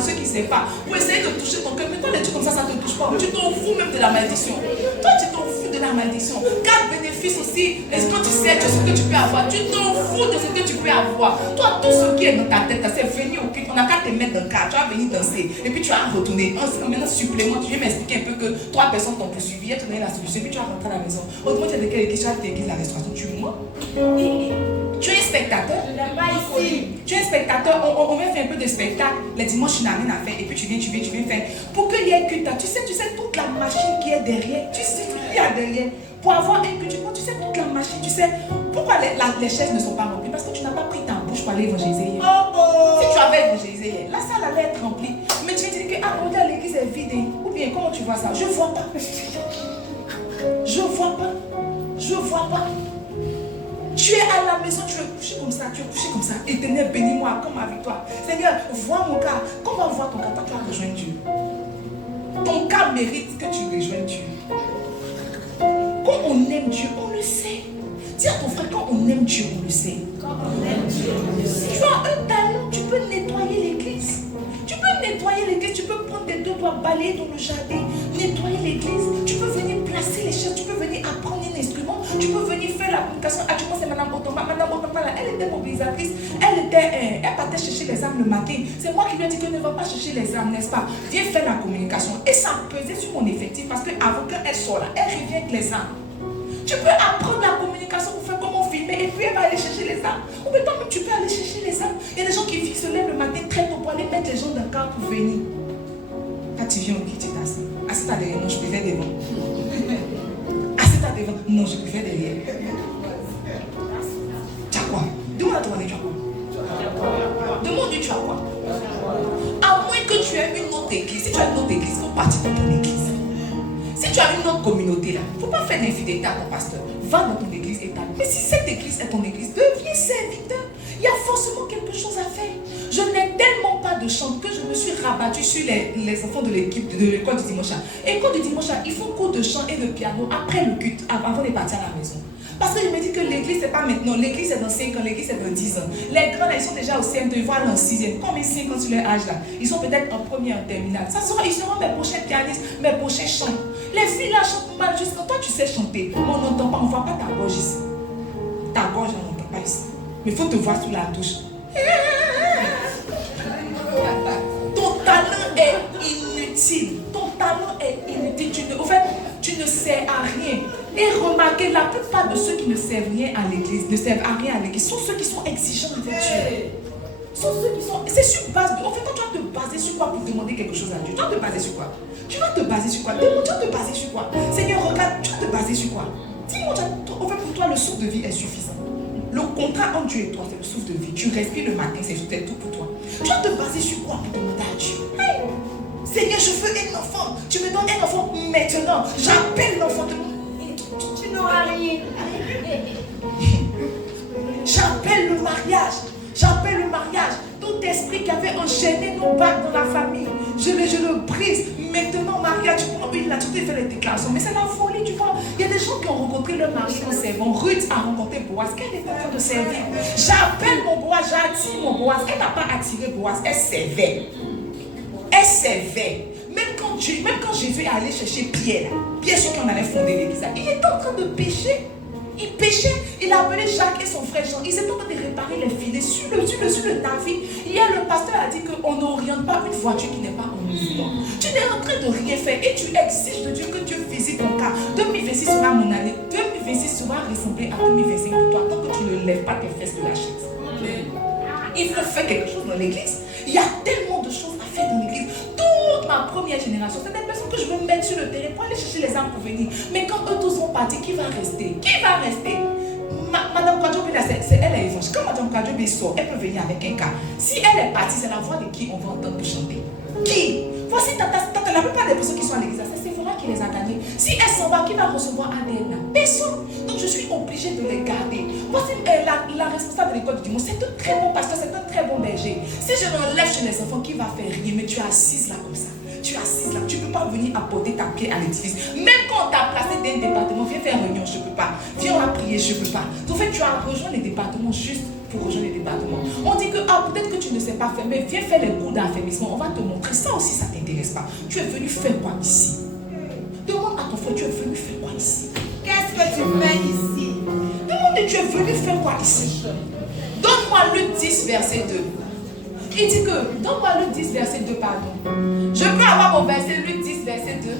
ceux qui ne savent pas. Pour essayer de toucher ton cœur. Mais toi, les trucs comme ça ne te touche pas. Tu t'en fous même de la malédiction. Toi, tu t'en fous de la malédiction. 4 bénéfices aussi. Est-ce que tu sais ce que tu peux avoir? Tu t'en fous de ce que tu peux avoir. Toi, tout ce qui est dans ta tête, c'est venir au culte. On n'a qu'à te mettre dans le cadre. Tu vas venir danser. Et puis tu vas retourner. Maintenant, supplément, tu viens m'expliquer un peu que 3 personnes t'ont poursuivi. Et tu as donné la solution. Et puis tu vas rentrer à la maison. Autrement, tu as de quelle église? Tu as d'église la restauration. Tu mens. Tu es un spectateur. Tu es un spectateur. On vient faire un peu de spectacle. Les dimanches, tu n'as rien à faire. Et puis tu viens faire. Pour qu'il y ait culte, tu sais toute la machine qui est derrière. Tu sais ce qu'il y a derrière. Pour avoir un culte, tu sais toute la machine. Tu sais pourquoi les chaises ne sont pas remplies? Parce que tu n'as pas pris ta bouche pour aller évangéliser hier. Si tu avais évangélisé hier, la salle allait être remplie. Mais tu dis que regarde, l'église est vide. Ou bien, comment tu vois ça? Je ne vois pas. Je ne vois pas. Tu es à la maison, tu es couché comme ça. Éternel, bénis-moi comme ma victoire. Seigneur, vois mon cas. Quand on va voir ton cas, toi tu vas rejoindre Dieu. Ton cas mérite que tu rejoignes Dieu. Quand on aime Dieu, on le sait. Dis à ton frère, quand on aime Dieu, on le sait. Tu as un talent, tu peux nettoyer l'église. Tu peux prendre tes 2 doigts, balayer dans le jardin, nettoyer l'église. Tu peux venir placer les chaises, tu peux venir apprendre un instrument, tu peux venir faire la communication. Tu penses à Madame Otoma. Madame Otoma, elle était mobilisatrice, elle partait chercher les âmes le matin. C'est moi qui lui ai dit que ne va pas chercher les âmes, n'est-ce pas? Viens faire la communication. Et ça pesait sur mon effectif parce qu'avant qu'elle soit là, elle revient avec les âmes. Tu peux apprendre la communication pour faire comment filmer et puis elle va aller chercher les âmes. Ou bien toi-même tu peux aller chercher les âmes. Il y a des gens qui se lèvent le matin très tôt pour aller mettre les gens dans le car pour venir. Quand tu viens au qui tu t'assis. Assieds-toi derrière. Non, je préfère devant. Assieds-toi devant. Non, je préfère derrière. Tu as quoi? Demande à ton mari, tu as quoi? Demande-lui, tu as quoi? À moins que tu aies une autre église. Si tu as une autre église, il faut partir de ton église. Si tu as une autre communauté là, il ne faut pas faire d'infidélité à ton pasteur. Va dans ton église et t'as. Mais si cette église est ton église, deviens serviteur. Il y a forcément quelque chose à faire. Je n'ai tellement pas de chance que je me suis rabattue sur les enfants de l'équipe de l'école du dimanche. École du dimanche, ils font cours de chant et de piano après le culte, avant de partir à la maison. Parce que je me dis que l'église, c'est pas maintenant. L'église, c'est dans 5 ans. L'église, c'est dans 10 ans. Les grands, là, ils sont déjà au CM2, ils vont aller en 6e. Combien 5 ans sur leur âge là? Ils sont peut-être en première, en terminale. Ils seront mes prochains pianistes, mes prochains chants. Les filles là chantent mal jusqu'à toi, tu sais chanter. Mais on n'entend pas, on ne voit pas ta gorge ici. Ta gorge, on n'entend pas ici. Mais il faut te voir sous la douche. Ton talent est inutile. Ton talent est inutile. Tu ne sers à rien. Et remarquez, la plupart de ceux qui ne servent rien à l'église, ne servent à rien à l'église, sont ceux qui sont exigeants avec Dieu. Sont ceux qui sont. C'est sur base de. En fait, toi, tu vas te baser sur quoi pour demander quelque chose à Dieu? Tu vas te baser sur quoi? Tu vas te baser sur quoi? Tu vas te baser sur quoi? Seigneur, regarde, tu vas te baser sur quoi? Dis-moi, en fait, pour toi, le souffle de vie est suffisant. Le contrat entre Dieu et toi, c'est le souffle de vie. Tu respires le matin, c'est tout pour toi. Tu vas te baser sur quoi pour demander à Dieu? Hey. Seigneur, je veux un enfant. Tu me donnes un enfant maintenant. J'appelle l'enfant de mon. Tu n'auras rien. J'appelle le mariage. J'appelle le mariage. Tout esprit qui avait enchaîné nos bacs dans la famille, je le brise. Maintenant, mariage, il a tout fait les déclarations. Mais c'est la folie, tu vois. Il y a des gens qui ont rencontré leur mari en servant. Ruth a rencontré Boaz. Qu'elle est en train de servir. J'appelle mon Boaz, j'attire mon Boaz. Elle n'a pas attiré Boaz, elle servait. Elle servait. Même quand Jésus est allé chercher Pierre, celui qui en allait fonder l'église, il était en train de pécher. Il péchait, il a appelé Jacques et son frère Jean. Ils étaient en train de réparer les filets sur le navire. Hier, le pasteur a dit qu'on n'oriente pas une voiture qui n'est pas en mouvement. Tu n'es en train de rien faire et tu exiges de Dieu que Dieu visite ton cas. 2026 sera mon année. 2026 sera ressembler à 2025 pour toi tant que tu ne lèves pas tes fesses de la chaise. Il faut faire quelque chose dans l'église. Il y a tellement de choses à faire dans l'église. Toute ma première génération, c'est des personnes que je veux mettre sur le terrain pour aller chercher les âmes pour venir. Mais quand eux tous vont partir, qui va rester? Qui va rester? Madame Kwadjobi, elle est évangile. Quand Madame Kwadjobi sort, elle peut venir avec un cas. Si elle est partie, c'est la voix de qui on va entendre pour chanter? Qui? Voici la plupart des personnes qui sont à l'église, c'est Séphora qui les a gagnées. Si elle s'en va, qui va recevoir ADN? Personne. Donc je suis obligée de les garder. Voici la responsable de l'école du dimanche. C'est un très bon pasteur, c'est un très bon berger. Si je l'enlève chez les enfants, qui va faire rien? Mais tu es assise là comme ça. Tu es assise là. Tu ne peux pas venir apporter ta pierre à l'église. Même quand on t'a placé dans un département, viens faire réunion, je ne peux pas. Viens, on va prier, je ne peux pas. En fait, tu as rejoint les départements juste pour rejoindre les départements. On dit que peut-être que tu ne sais pas faire, mais viens faire les cours d'affermissement. On va te montrer. Ça aussi, ça ne t'intéresse pas. Tu es venu faire quoi ici? Demande à ton frère, tu es venu faire quoi ici? Qu'est-ce que tu fais ici? Demande, tu es venu faire quoi ici? Donne-moi Luc 10, verset 2. Il dit que, donne-moi Luc 10, verset 2, pardon. Je peux avoir mon verset Luc 10, verset 2.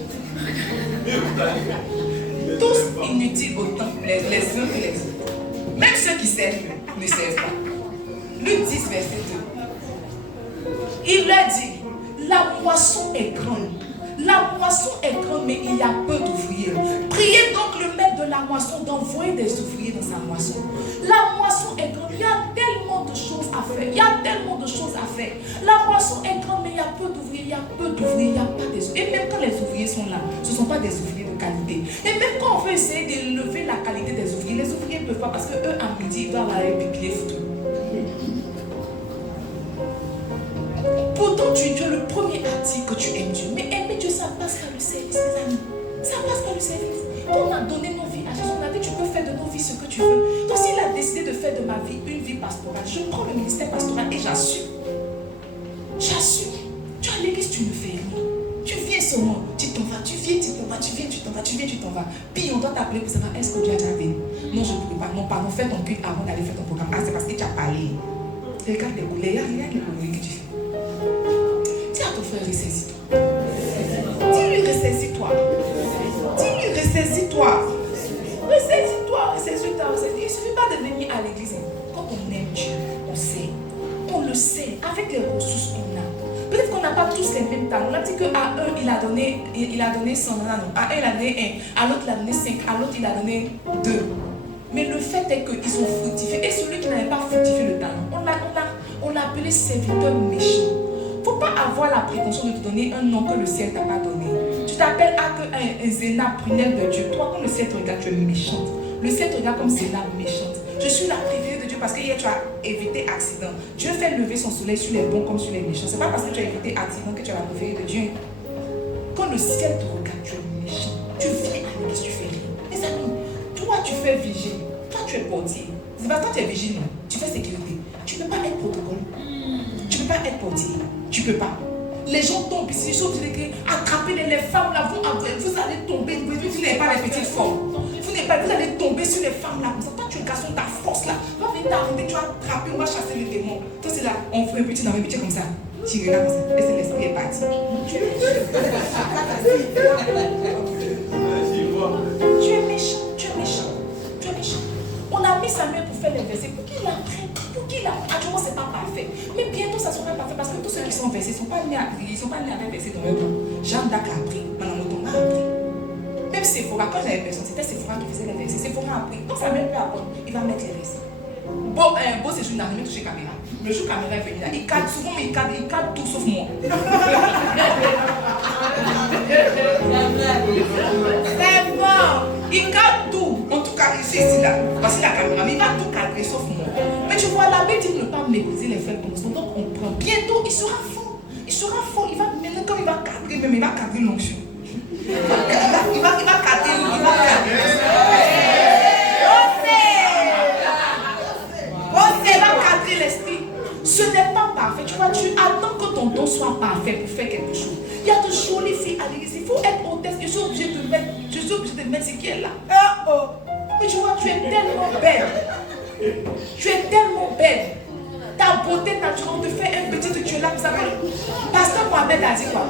Tous inutiles autant, les uns que les autres. Même ceux qui servent ne servent pas. Luc 10, verset 2. Il leur dit, la moisson est grande. La moisson est grande, mais il y a peu d'ouvriers. Priez donc le maître de la moisson d'envoyer des ouvriers dans sa moisson. La moisson est grande, il y a tellement de choses à faire. Il y a tellement de choses à faire. La moisson est grande, mais il y a peu d'ouvriers. Il y a peu d'ouvriers, il n'y a pas des ouvriers. Et même quand les ouvriers sont là, ce ne sont pas des ouvriers de qualité. Et même quand on veut essayer d'élever la qualité des ouvriers, les ouvriers ne peuvent pas parce qu'eux, à midi, ils doivent aller pipier foutu. Pourtant, tu es le premier article que tu aimes Dieu. Mais aimer Dieu, ça passe par le service, mes amis. Ça passe par le service. On a donné nos vies à Jésus. On a dit, tu peux faire de nos vies ce que tu veux. Donc, s'il a décidé de faire de ma vie une vie pastorale, je prends le ministère pastoral et j'assume. J'assume. Tu as l'église, tu ne fais rien. Tu viens seulement, tu t'en vas, tu viens, tu t'en vas, tu viens, tu t'en vas, tu viens, tu t'en vas. Puis on doit t'appeler pour savoir, est-ce que Dieu a déjà venu? Non, je ne peux pas. Non, pardon, fais ton culte avant d'aller faire ton programme. Ah, c'est parce que tu as parlé. Regarde les couleurs, il y a rien que tu fais. Dis à ton frère, ressaisis-toi. Dis-lui, ressaisis-toi. Dis-lui, ressaisis-toi. Ressaisis-toi, ressaisis-toi. Il ne suffit pas de venir à l'église. Quand on aime Dieu, on sait. On le sait, avec les ressources qu'on a. Peut-être qu'on n'a pas tous les mêmes talents. On a dit qu'à un, il a donné 100 ans. À un, il a donné 1. À l'autre, il a donné 5. À l'autre, il a donné 2. Mais le fait est qu'ils ont fructifié. Et celui qui n'avait pas fructifié le talent, on l'a appelé serviteur méchant. Il ne faut pas avoir la prétention de te donner un nom que le ciel ne t'a pas donné. Tu t'appelles un Zéna, prunelle de Dieu. Toi, quand le ciel te regarde, tu es méchante. Le ciel te regarde comme Zéna, méchante. Je suis la préférée de Dieu parce que hier tu as évité accident. Dieu fait lever son soleil sur les bons comme sur les méchants. Ce n'est pas parce que tu as évité accident que tu es la préférée de Dieu. Quand le ciel te regarde, tu es méchant. Tu viens à l'église, tu fais rien. Mes amis, toi tu fais vigile. Toi tu es portier. C'est pas toi tu es vigile, non. Tu fais sécurité. Tu ne peux pas être protocole. Tu ne peux pas être portier. Tu ne peux pas. Les gens tombent ici, ils sont obligés de attraper les femmes là, vous allez tomber, vous n'avez pas les petites formes. Vous allez tomber sur les femmes là, comme ça. Toi tu es garçon, ta force là, va venir t'arrêter, tu vas attraper, on va chasser les démons. Toi c'est là, on fait un petit dans un petit comme ça. Tu regardes comme ça, et c'est l'esprit est parti. Tu es méchant, tu es méchant, tu es méchant. On a mis Samuel pour faire les versets, pour qu'il apprenne, pour qu'il apprenne. Actuellement c'est pas parfait, mais bientôt ça sera parfait parce que tous ceux qui sont versés, ils ne sont pas nés avec versets dans leur temps. Jeanne d'Arc a appris, Maman Motonga a appris. Même Sephora, quand j'avais personne, c'était Sephora qui faisait les versets. Sephora a appris, donc Samuel peut apprendre, il va mettre les versets. Beau séjour n'a jamais touché caméra. Le jour caméra est venu là, il cadre souvent, mais il cadre tout sauf moi. C'est bon. Il cadre tout, en tout cas ici là, parce que la caméra, mais il va tout cadrer sauf moi. Mais tu vois, l'abbé dit de ne pas mépriser les frères comme ça. Donc on prend. Bientôt, il sera fort. Il sera fort. Il va maintenant, comme il va cadrer, même il va cadrer l'onction. Il va cadrer, il va cadrer. Il va cadrer l'esprit. Ce n'est pas parfait. Tu vois, tu attends que ton don soit parfait pour faire quelque chose. Il y a de jolies filles à l'église. Il faut être hôtesse. Je suis obligée de mettre ce qui est là. Mais tu vois, tu es tellement belle. Tu es tellement belle. Ta beauté naturelle te fait un petit tu es là. Vous savez, Pasteur Mohamed a dit quoi?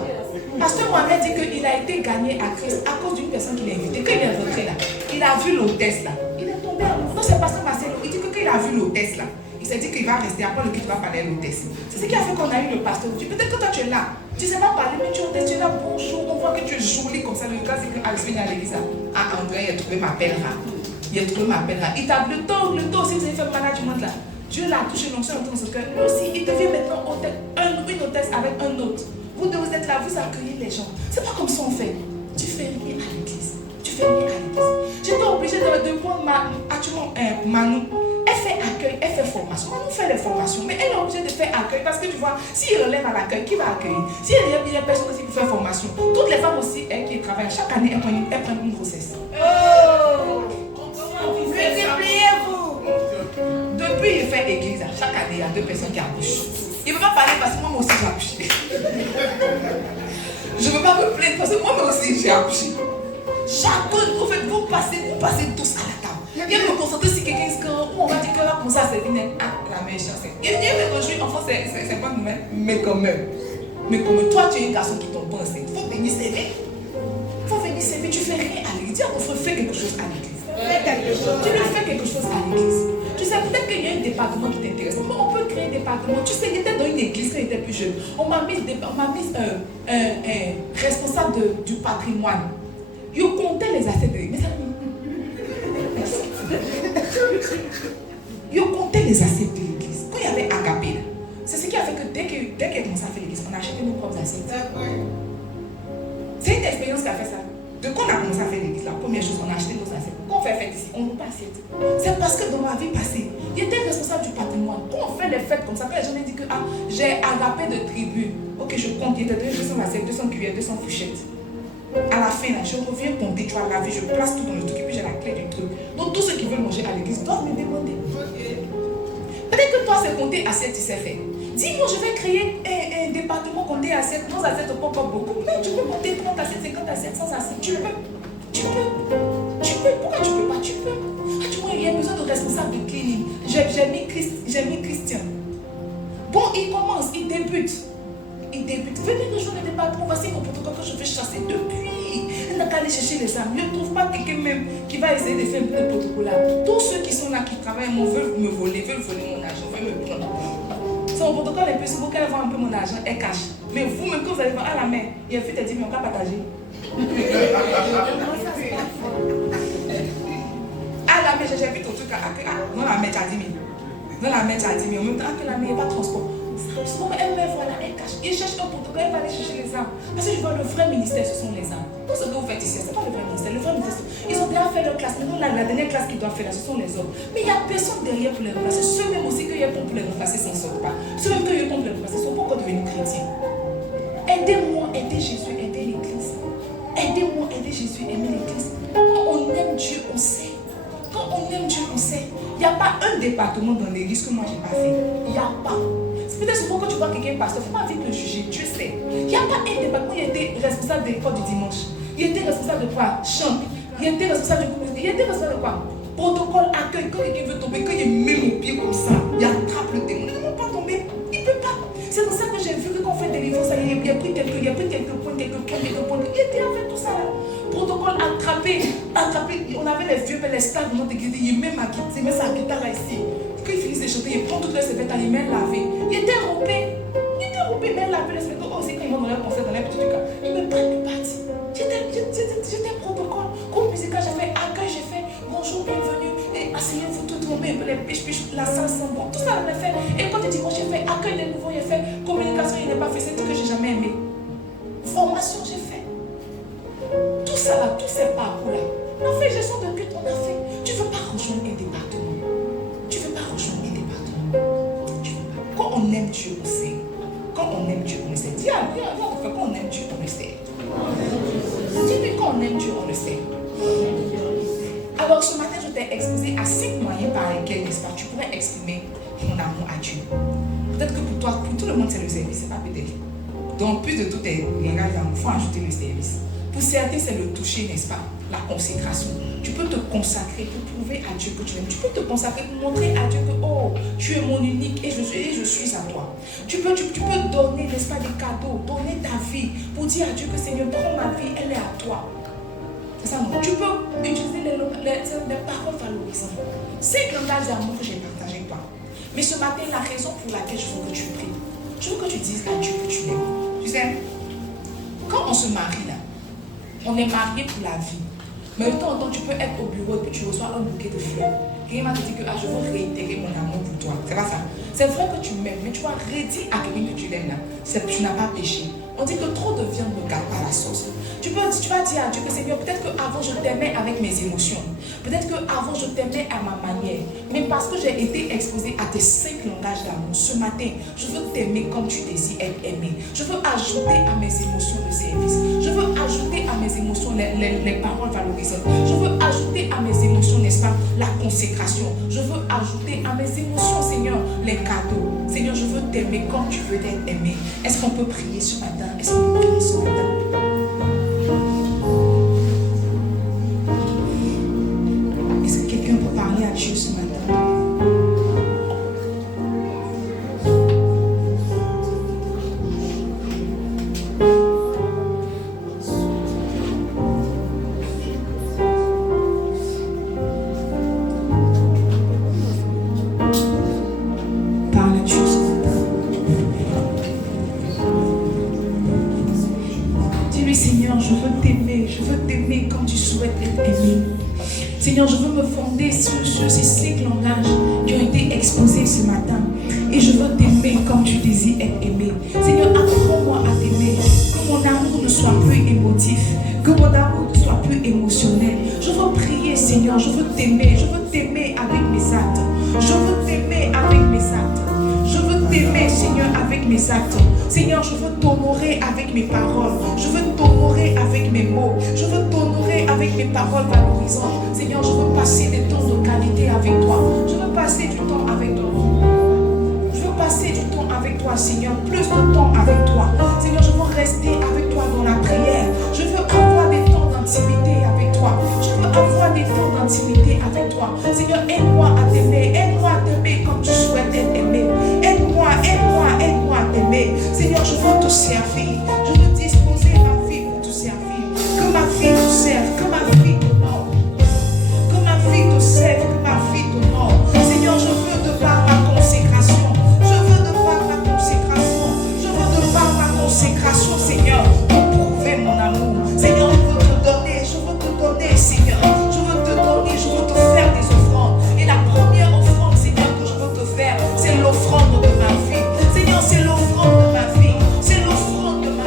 Pasteur Mohamed dit qu'il a été gagné à Christ à cause d'une personne qu'il a invitée. Quand il est rentré là, il a vu l'hôtesse là. Il est tombé amoureux. Non, c'est Pasteur Marcelo. Il dit que quand il a vu l'hôtesse là, il s'est dit qu'il va rester. Après le kit va parler à l'hôtesse. C'est ce qui a fait qu'on a eu le pasteur. Peut-être que toi tu es là. Tu ne sais pas parler, mais tu es là. Bonjour. On voit que tu es jolie comme ça. Le gars, c'est que Alex vient à l'église. Ah, André, il a trouvé ma belle rare. Il a trouvé ma belle rare. Il t'a le temps aussi, vous avez fait le management là. Dieu l'a touché l'onction dans son cœur. Lui aussi, il devient maintenant une hôtesse avec un autre. Vous devez être là, vous accueillez les gens. C'est pas comme ça on fait. Tu fais rien à l'église. Tu fais rien à l'église. J'étais obligée de prendre Manou. Elle fait accueil, elle fait formation. Manou fait les formations, mais elle est obligée de faire accueil parce que tu vois, si elle relève à l'accueil, qui va accueillir? Si il y a personne aussi qui fait formation, toutes les femmes aussi qui travaillent, chaque année, elles prennent une grossesse. Multipliez-vous. Depuis il fait l'église, chaque année, il y a 2 personnes qui accouchent. Il ne veut pas parler parce que moi aussi j'ai accouché. Je ne veux pas me plaindre parce que moi aussi j'ai accouché. Chacun, en fait, vous passez tous à la table. Il y a me concentrer sur quelqu'un où on va dire que là, comme ça, c'est fini. Ah, la meilleure chance. Il y a me rejoindre, enfant, c'est pas nouvelle. Mais quand même, toi, tu es un garçon qui tombe pas enceinte. Il faut venir servir. Il faut venir servir. Tu fais rien à l'église. Dis à ton frère, fais quelque chose à l'église. Tu lui fais quelque chose à l'église. Tu sais, peut-être qu'il y a un département qui t'intéresse. Mais on peut créer un département. Tu sais, il était dans une église quand il était plus jeune. On m'a mis responsable du patrimoine. Je comptais les assiettes de l'église. Je comptais les assiettes de l'église. Quand il y avait Agapé, c'est ce qui a fait que dès qu'il a commencé à faire l'église, on a acheté nos propres assiettes. C'est une expérience qui a fait ça. De quand on a commencé à faire l'église, la première chose, on a acheté nos assiettes. Quand on fait fête ici, on n'a pas d'assiette. C'est parce que dans ma vie passée, j'étais responsable du patrimoine. Quand on fait des fêtes comme ça, quand les gens me disent que j'ai Agapé de tribu, ok, je compte, il y a 200 assiettes, 200 cuillères, 200 fourchettes. À la fin, là, je reviens compter, tu as lavé, je place tout dans le truc et puis j'ai la clé du truc. Donc tous ceux qui veulent manger à l'église doivent me demander. Peut-être que toi, c'est compter assiette, tu sais faire. Dis-moi, je vais créer un département compter assiette. Nos assiettes ne pas beaucoup. Mais tu peux compter 30 assiettes, 50 assiettes, 100 assiettes. Tu peux. Pourquoi tu ne peux pas? Tu peux. Ah, tu vois, il y a besoin de responsables de cleaning. J'ai mis Christian. Bon, il commence, il débute. Venez rejoindre le département. Voici mon protocole que je vais chasser depuis. Il n'a qu'à aller chercher les âmes. Je ne trouve pas quelqu'un même qui va essayer de faire un protocole là. Tous ceux qui sont là, qui travaillent, veulent me voler, veulent voler mon argent, veulent me prendre. Son protocole est plus souvent qu'elle vend un peu mon argent, elle cache. Mais vous-même, quand vous allez voir à la main, il a fait te dire, mais on va partager. À la main, j'ai vu ton truc. Dans la main, tu as 10 000. Dans la main, tu as 10 000. En même temps, que la main, il n'y a pas de transport. Souvent, elle me voilà, elle cache. Il cherche un protocole, elle va aller chercher les âmes. Parce que je vois le vrai ministère, ce sont les âmes. Tout ce que vous faites ici, ce n'est pas le vrai ministère. Le vrai ministère, ils ont déjà fait leur classe. Maintenant, la dernière classe qu'ils doivent faire, là, ce sont les hommes. Mais il n'y a personne derrière pour les remplacer. Ceux même aussi qu'il y a pour les remplacer s'en sortent pas. Ceux même qu'il y a pour les remplacer ne sont pas encore devenus chrétiens. Aidez-moi, aidez Jésus, aidez l'Église. Aidez-moi, aidez Jésus, aimez l'Église. Quand on aime Dieu, on sait. Quand on aime Dieu, on sait. Il n'y a pas un département dans l'Église que moi je n'ai pas fait. Il n'y a pas. C'est peut-être souvent quand tu vois quelqu'un pasteur, il ne faut pas vite le juger. Dieu sait. Il n'y a pas un département. Il était responsable de l'école du dimanche. Il était responsable de quoi? Chant. Il était responsable de communauté. Il était responsable de quoi? Protocole, accueil. Quand quelqu'un veut tomber, quand il met mon pied comme ça, il attrape le démon. Il ne peut pas tomber. Il ne peut pas. C'est pour ça que j'ai vu que quand on fait des livres, ça, il a pris quelques points. Il était avec tout ça là. Protocole attrapé. On avait les vieux, les stars de notre église. Il met sa guitare là ici. Quand il finit de chanter, il prend toutes les serviettes, il met lavé. Il était rompé, mais lavé les serviettes. Oh, c'est quand ils vont dans leur concert, dans les petits cas. Il me prend une partie. J'étais protocole. Groupe musical, j'ai fait accueil, j'ai fait bonjour, bienvenue. Et asseyez-vous tout le monde, les piches, la salle sent bon. Tout ça, on a fait. Et quand le dimanche, j'ai fait accueil des nouveaux, j'ai fait communication, il n'est pas fait. C'est tout que j'ai jamais aimé. Formation, j'ai fait. Tout ça là, tous ces parcours-là. On a fait gestion de culte, on a fait. Tu ne veux pas rejoindre un département. Tu ne veux pas. Quand on aime Dieu, on sait. Quand on aime Dieu, on le sait. Dis à lui, quand on aime Dieu, on le sait. Dis-lui, quand on aime Dieu, on le sait. Alors ce matin, je t'ai exposé à 5 moyens par lesquels, n'est-ce pas, tu pourrais exprimer ton amour à Dieu. Peut-être que pour toi, pour tout le monde, c'est le service, c'est pas peut-être. Donc, plus de tout est légal, il faut ajouter le service. Pour certains, c'est le toucher, n'est-ce pas? La consécration. Tu peux te consacrer pour prouver à Dieu que tu l'aimes. Tu peux te consacrer pour montrer à Dieu que, oh, tu es mon unique et je suis à toi. Tu peux donner, n'est-ce pas, des cadeaux, donner ta vie pour dire à Dieu que, Seigneur, prends ma vie, elle est à toi. C'est ça, non? Tu peux utiliser les paroles valorisantes. C'est le langage d'amour que j'ai partagé avec toi. Mais ce matin, la raison pour laquelle je veux que tu pries, je veux que tu dises à Dieu que tu l'aimes. Tu sais, quand on se marie là, on est marié pour la vie. Mais de temps en temps, tu peux être au bureau et puis tu reçois un bouquet de fleurs. Quelqu'un m'a dit que je veux réitérer mon amour pour toi. C'est pas ça. C'est vrai que tu m'aimes, mais tu vas redire à quelqu'un que tu l'aimes là. Tu n'as pas péché. On dit que trop de viande ne garde pas la sauce. Tu vas dire à Dieu que Seigneur, peut-être qu'avant je t'aimais avec mes émotions. Peut-être qu'avant je t'aimais à ma manière. Mais parce que j'ai été exposée à tes 5 langages d'amour, ce matin, je veux t'aimer comme tu désires être aimé. Je veux ajouter à mes émotions le service. Je veux ajouter à mes émotions les paroles valorisantes. Je veux ajouter à mes émotions, n'est-ce pas, la consécration. Je veux ajouter à mes émotions, Seigneur, les cadeaux. Seigneur, je veux t'aimer comme tu veux être aimé. Est-ce qu'on peut prier ce matin? Est-ce qu'on peut prier ce matin? Est-ce que quelqu'un peut parler à Dieu ce matin? Seigneur, je veux me fonder sur ces 5 langages qui ont été exposés ce matin. Et je veux t'aimer comme tu désires être aimé. Seigneur, apprends-moi à t'aimer. Que mon amour ne soit plus émotif. Que mon amour ne soit plus émotionnel. Je veux prier, Seigneur. Je veux t'aimer. Je veux t'aimer avec mes actes. Je veux t'aimer avec mes actes. Je veux t'aimer, Seigneur, avec mes actes. Seigneur, je veux t'honorer avec mes paroles. Je veux t'honorer avec mes mots. Je veux t'honorer avec mes paroles valorisantes. Seigneur, je veux passer des temps de qualité avec toi. Je veux passer du temps avec toi. Je veux passer du temps avec toi, Seigneur. Plus de temps avec toi. Seigneur, je veux rester avec toi dans la prière. Je veux avoir des temps d'intimité avec toi. Je veux avoir des temps d'intimité avec toi. Seigneur, aide-moi à t'aimer. Aide-moi à t'aimer comme tu souhaites être aimé. Aide-moi à t'aimer. Seigneur, je veux te servir. Je veux disposer ma vie pour te servir. Que ma vie te serve. Que ma vie t'honore. Que ma vie te serve. Que ma vie t'honore. Seigneur, je veux de par ma consécration. Je veux de par ma consécration. Je veux de par ma consécration, Seigneur, pour prouver mon amour. Seigneur, je veux te donner, Seigneur. Je veux te donner, je veux te faire des offrandes. Et la première offrande, Seigneur, que je veux te faire, c'est l'offrande de ma vie. Seigneur, c'est l'offrande de ma vie. C'est l'offrande de ma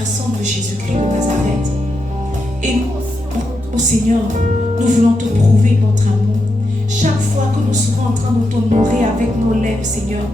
personne de Jésus-Christ de Nazareth. Et nous, oh Seigneur, nous voulons te prouver notre amour. Chaque fois que nous serons en train de t'honorer avec nos lèvres, Seigneur,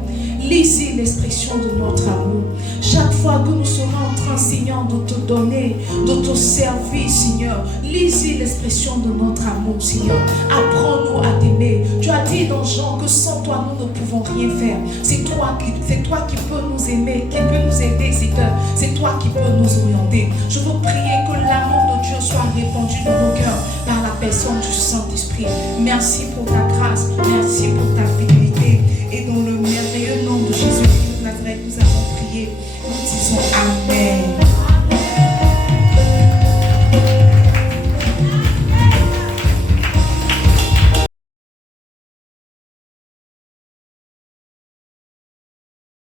lisez l'expression de notre amour. Chaque fois que nous serons en train, Seigneur, de te donner, de te servir, Seigneur, lisez l'expression de notre amour, Seigneur. Apprends-nous à t'aimer. Tu as dit dans Jean que sans toi, nous ne pouvons rien faire. C'est toi qui peux nous aimer, qui peut nous aider, Seigneur. C'est toi qui peux nous orienter. Je veux prier que l'amour de Dieu soit répandu dans nos cœurs par la personne du Saint-Esprit. Merci pour ta grâce. Merci pour ta vie.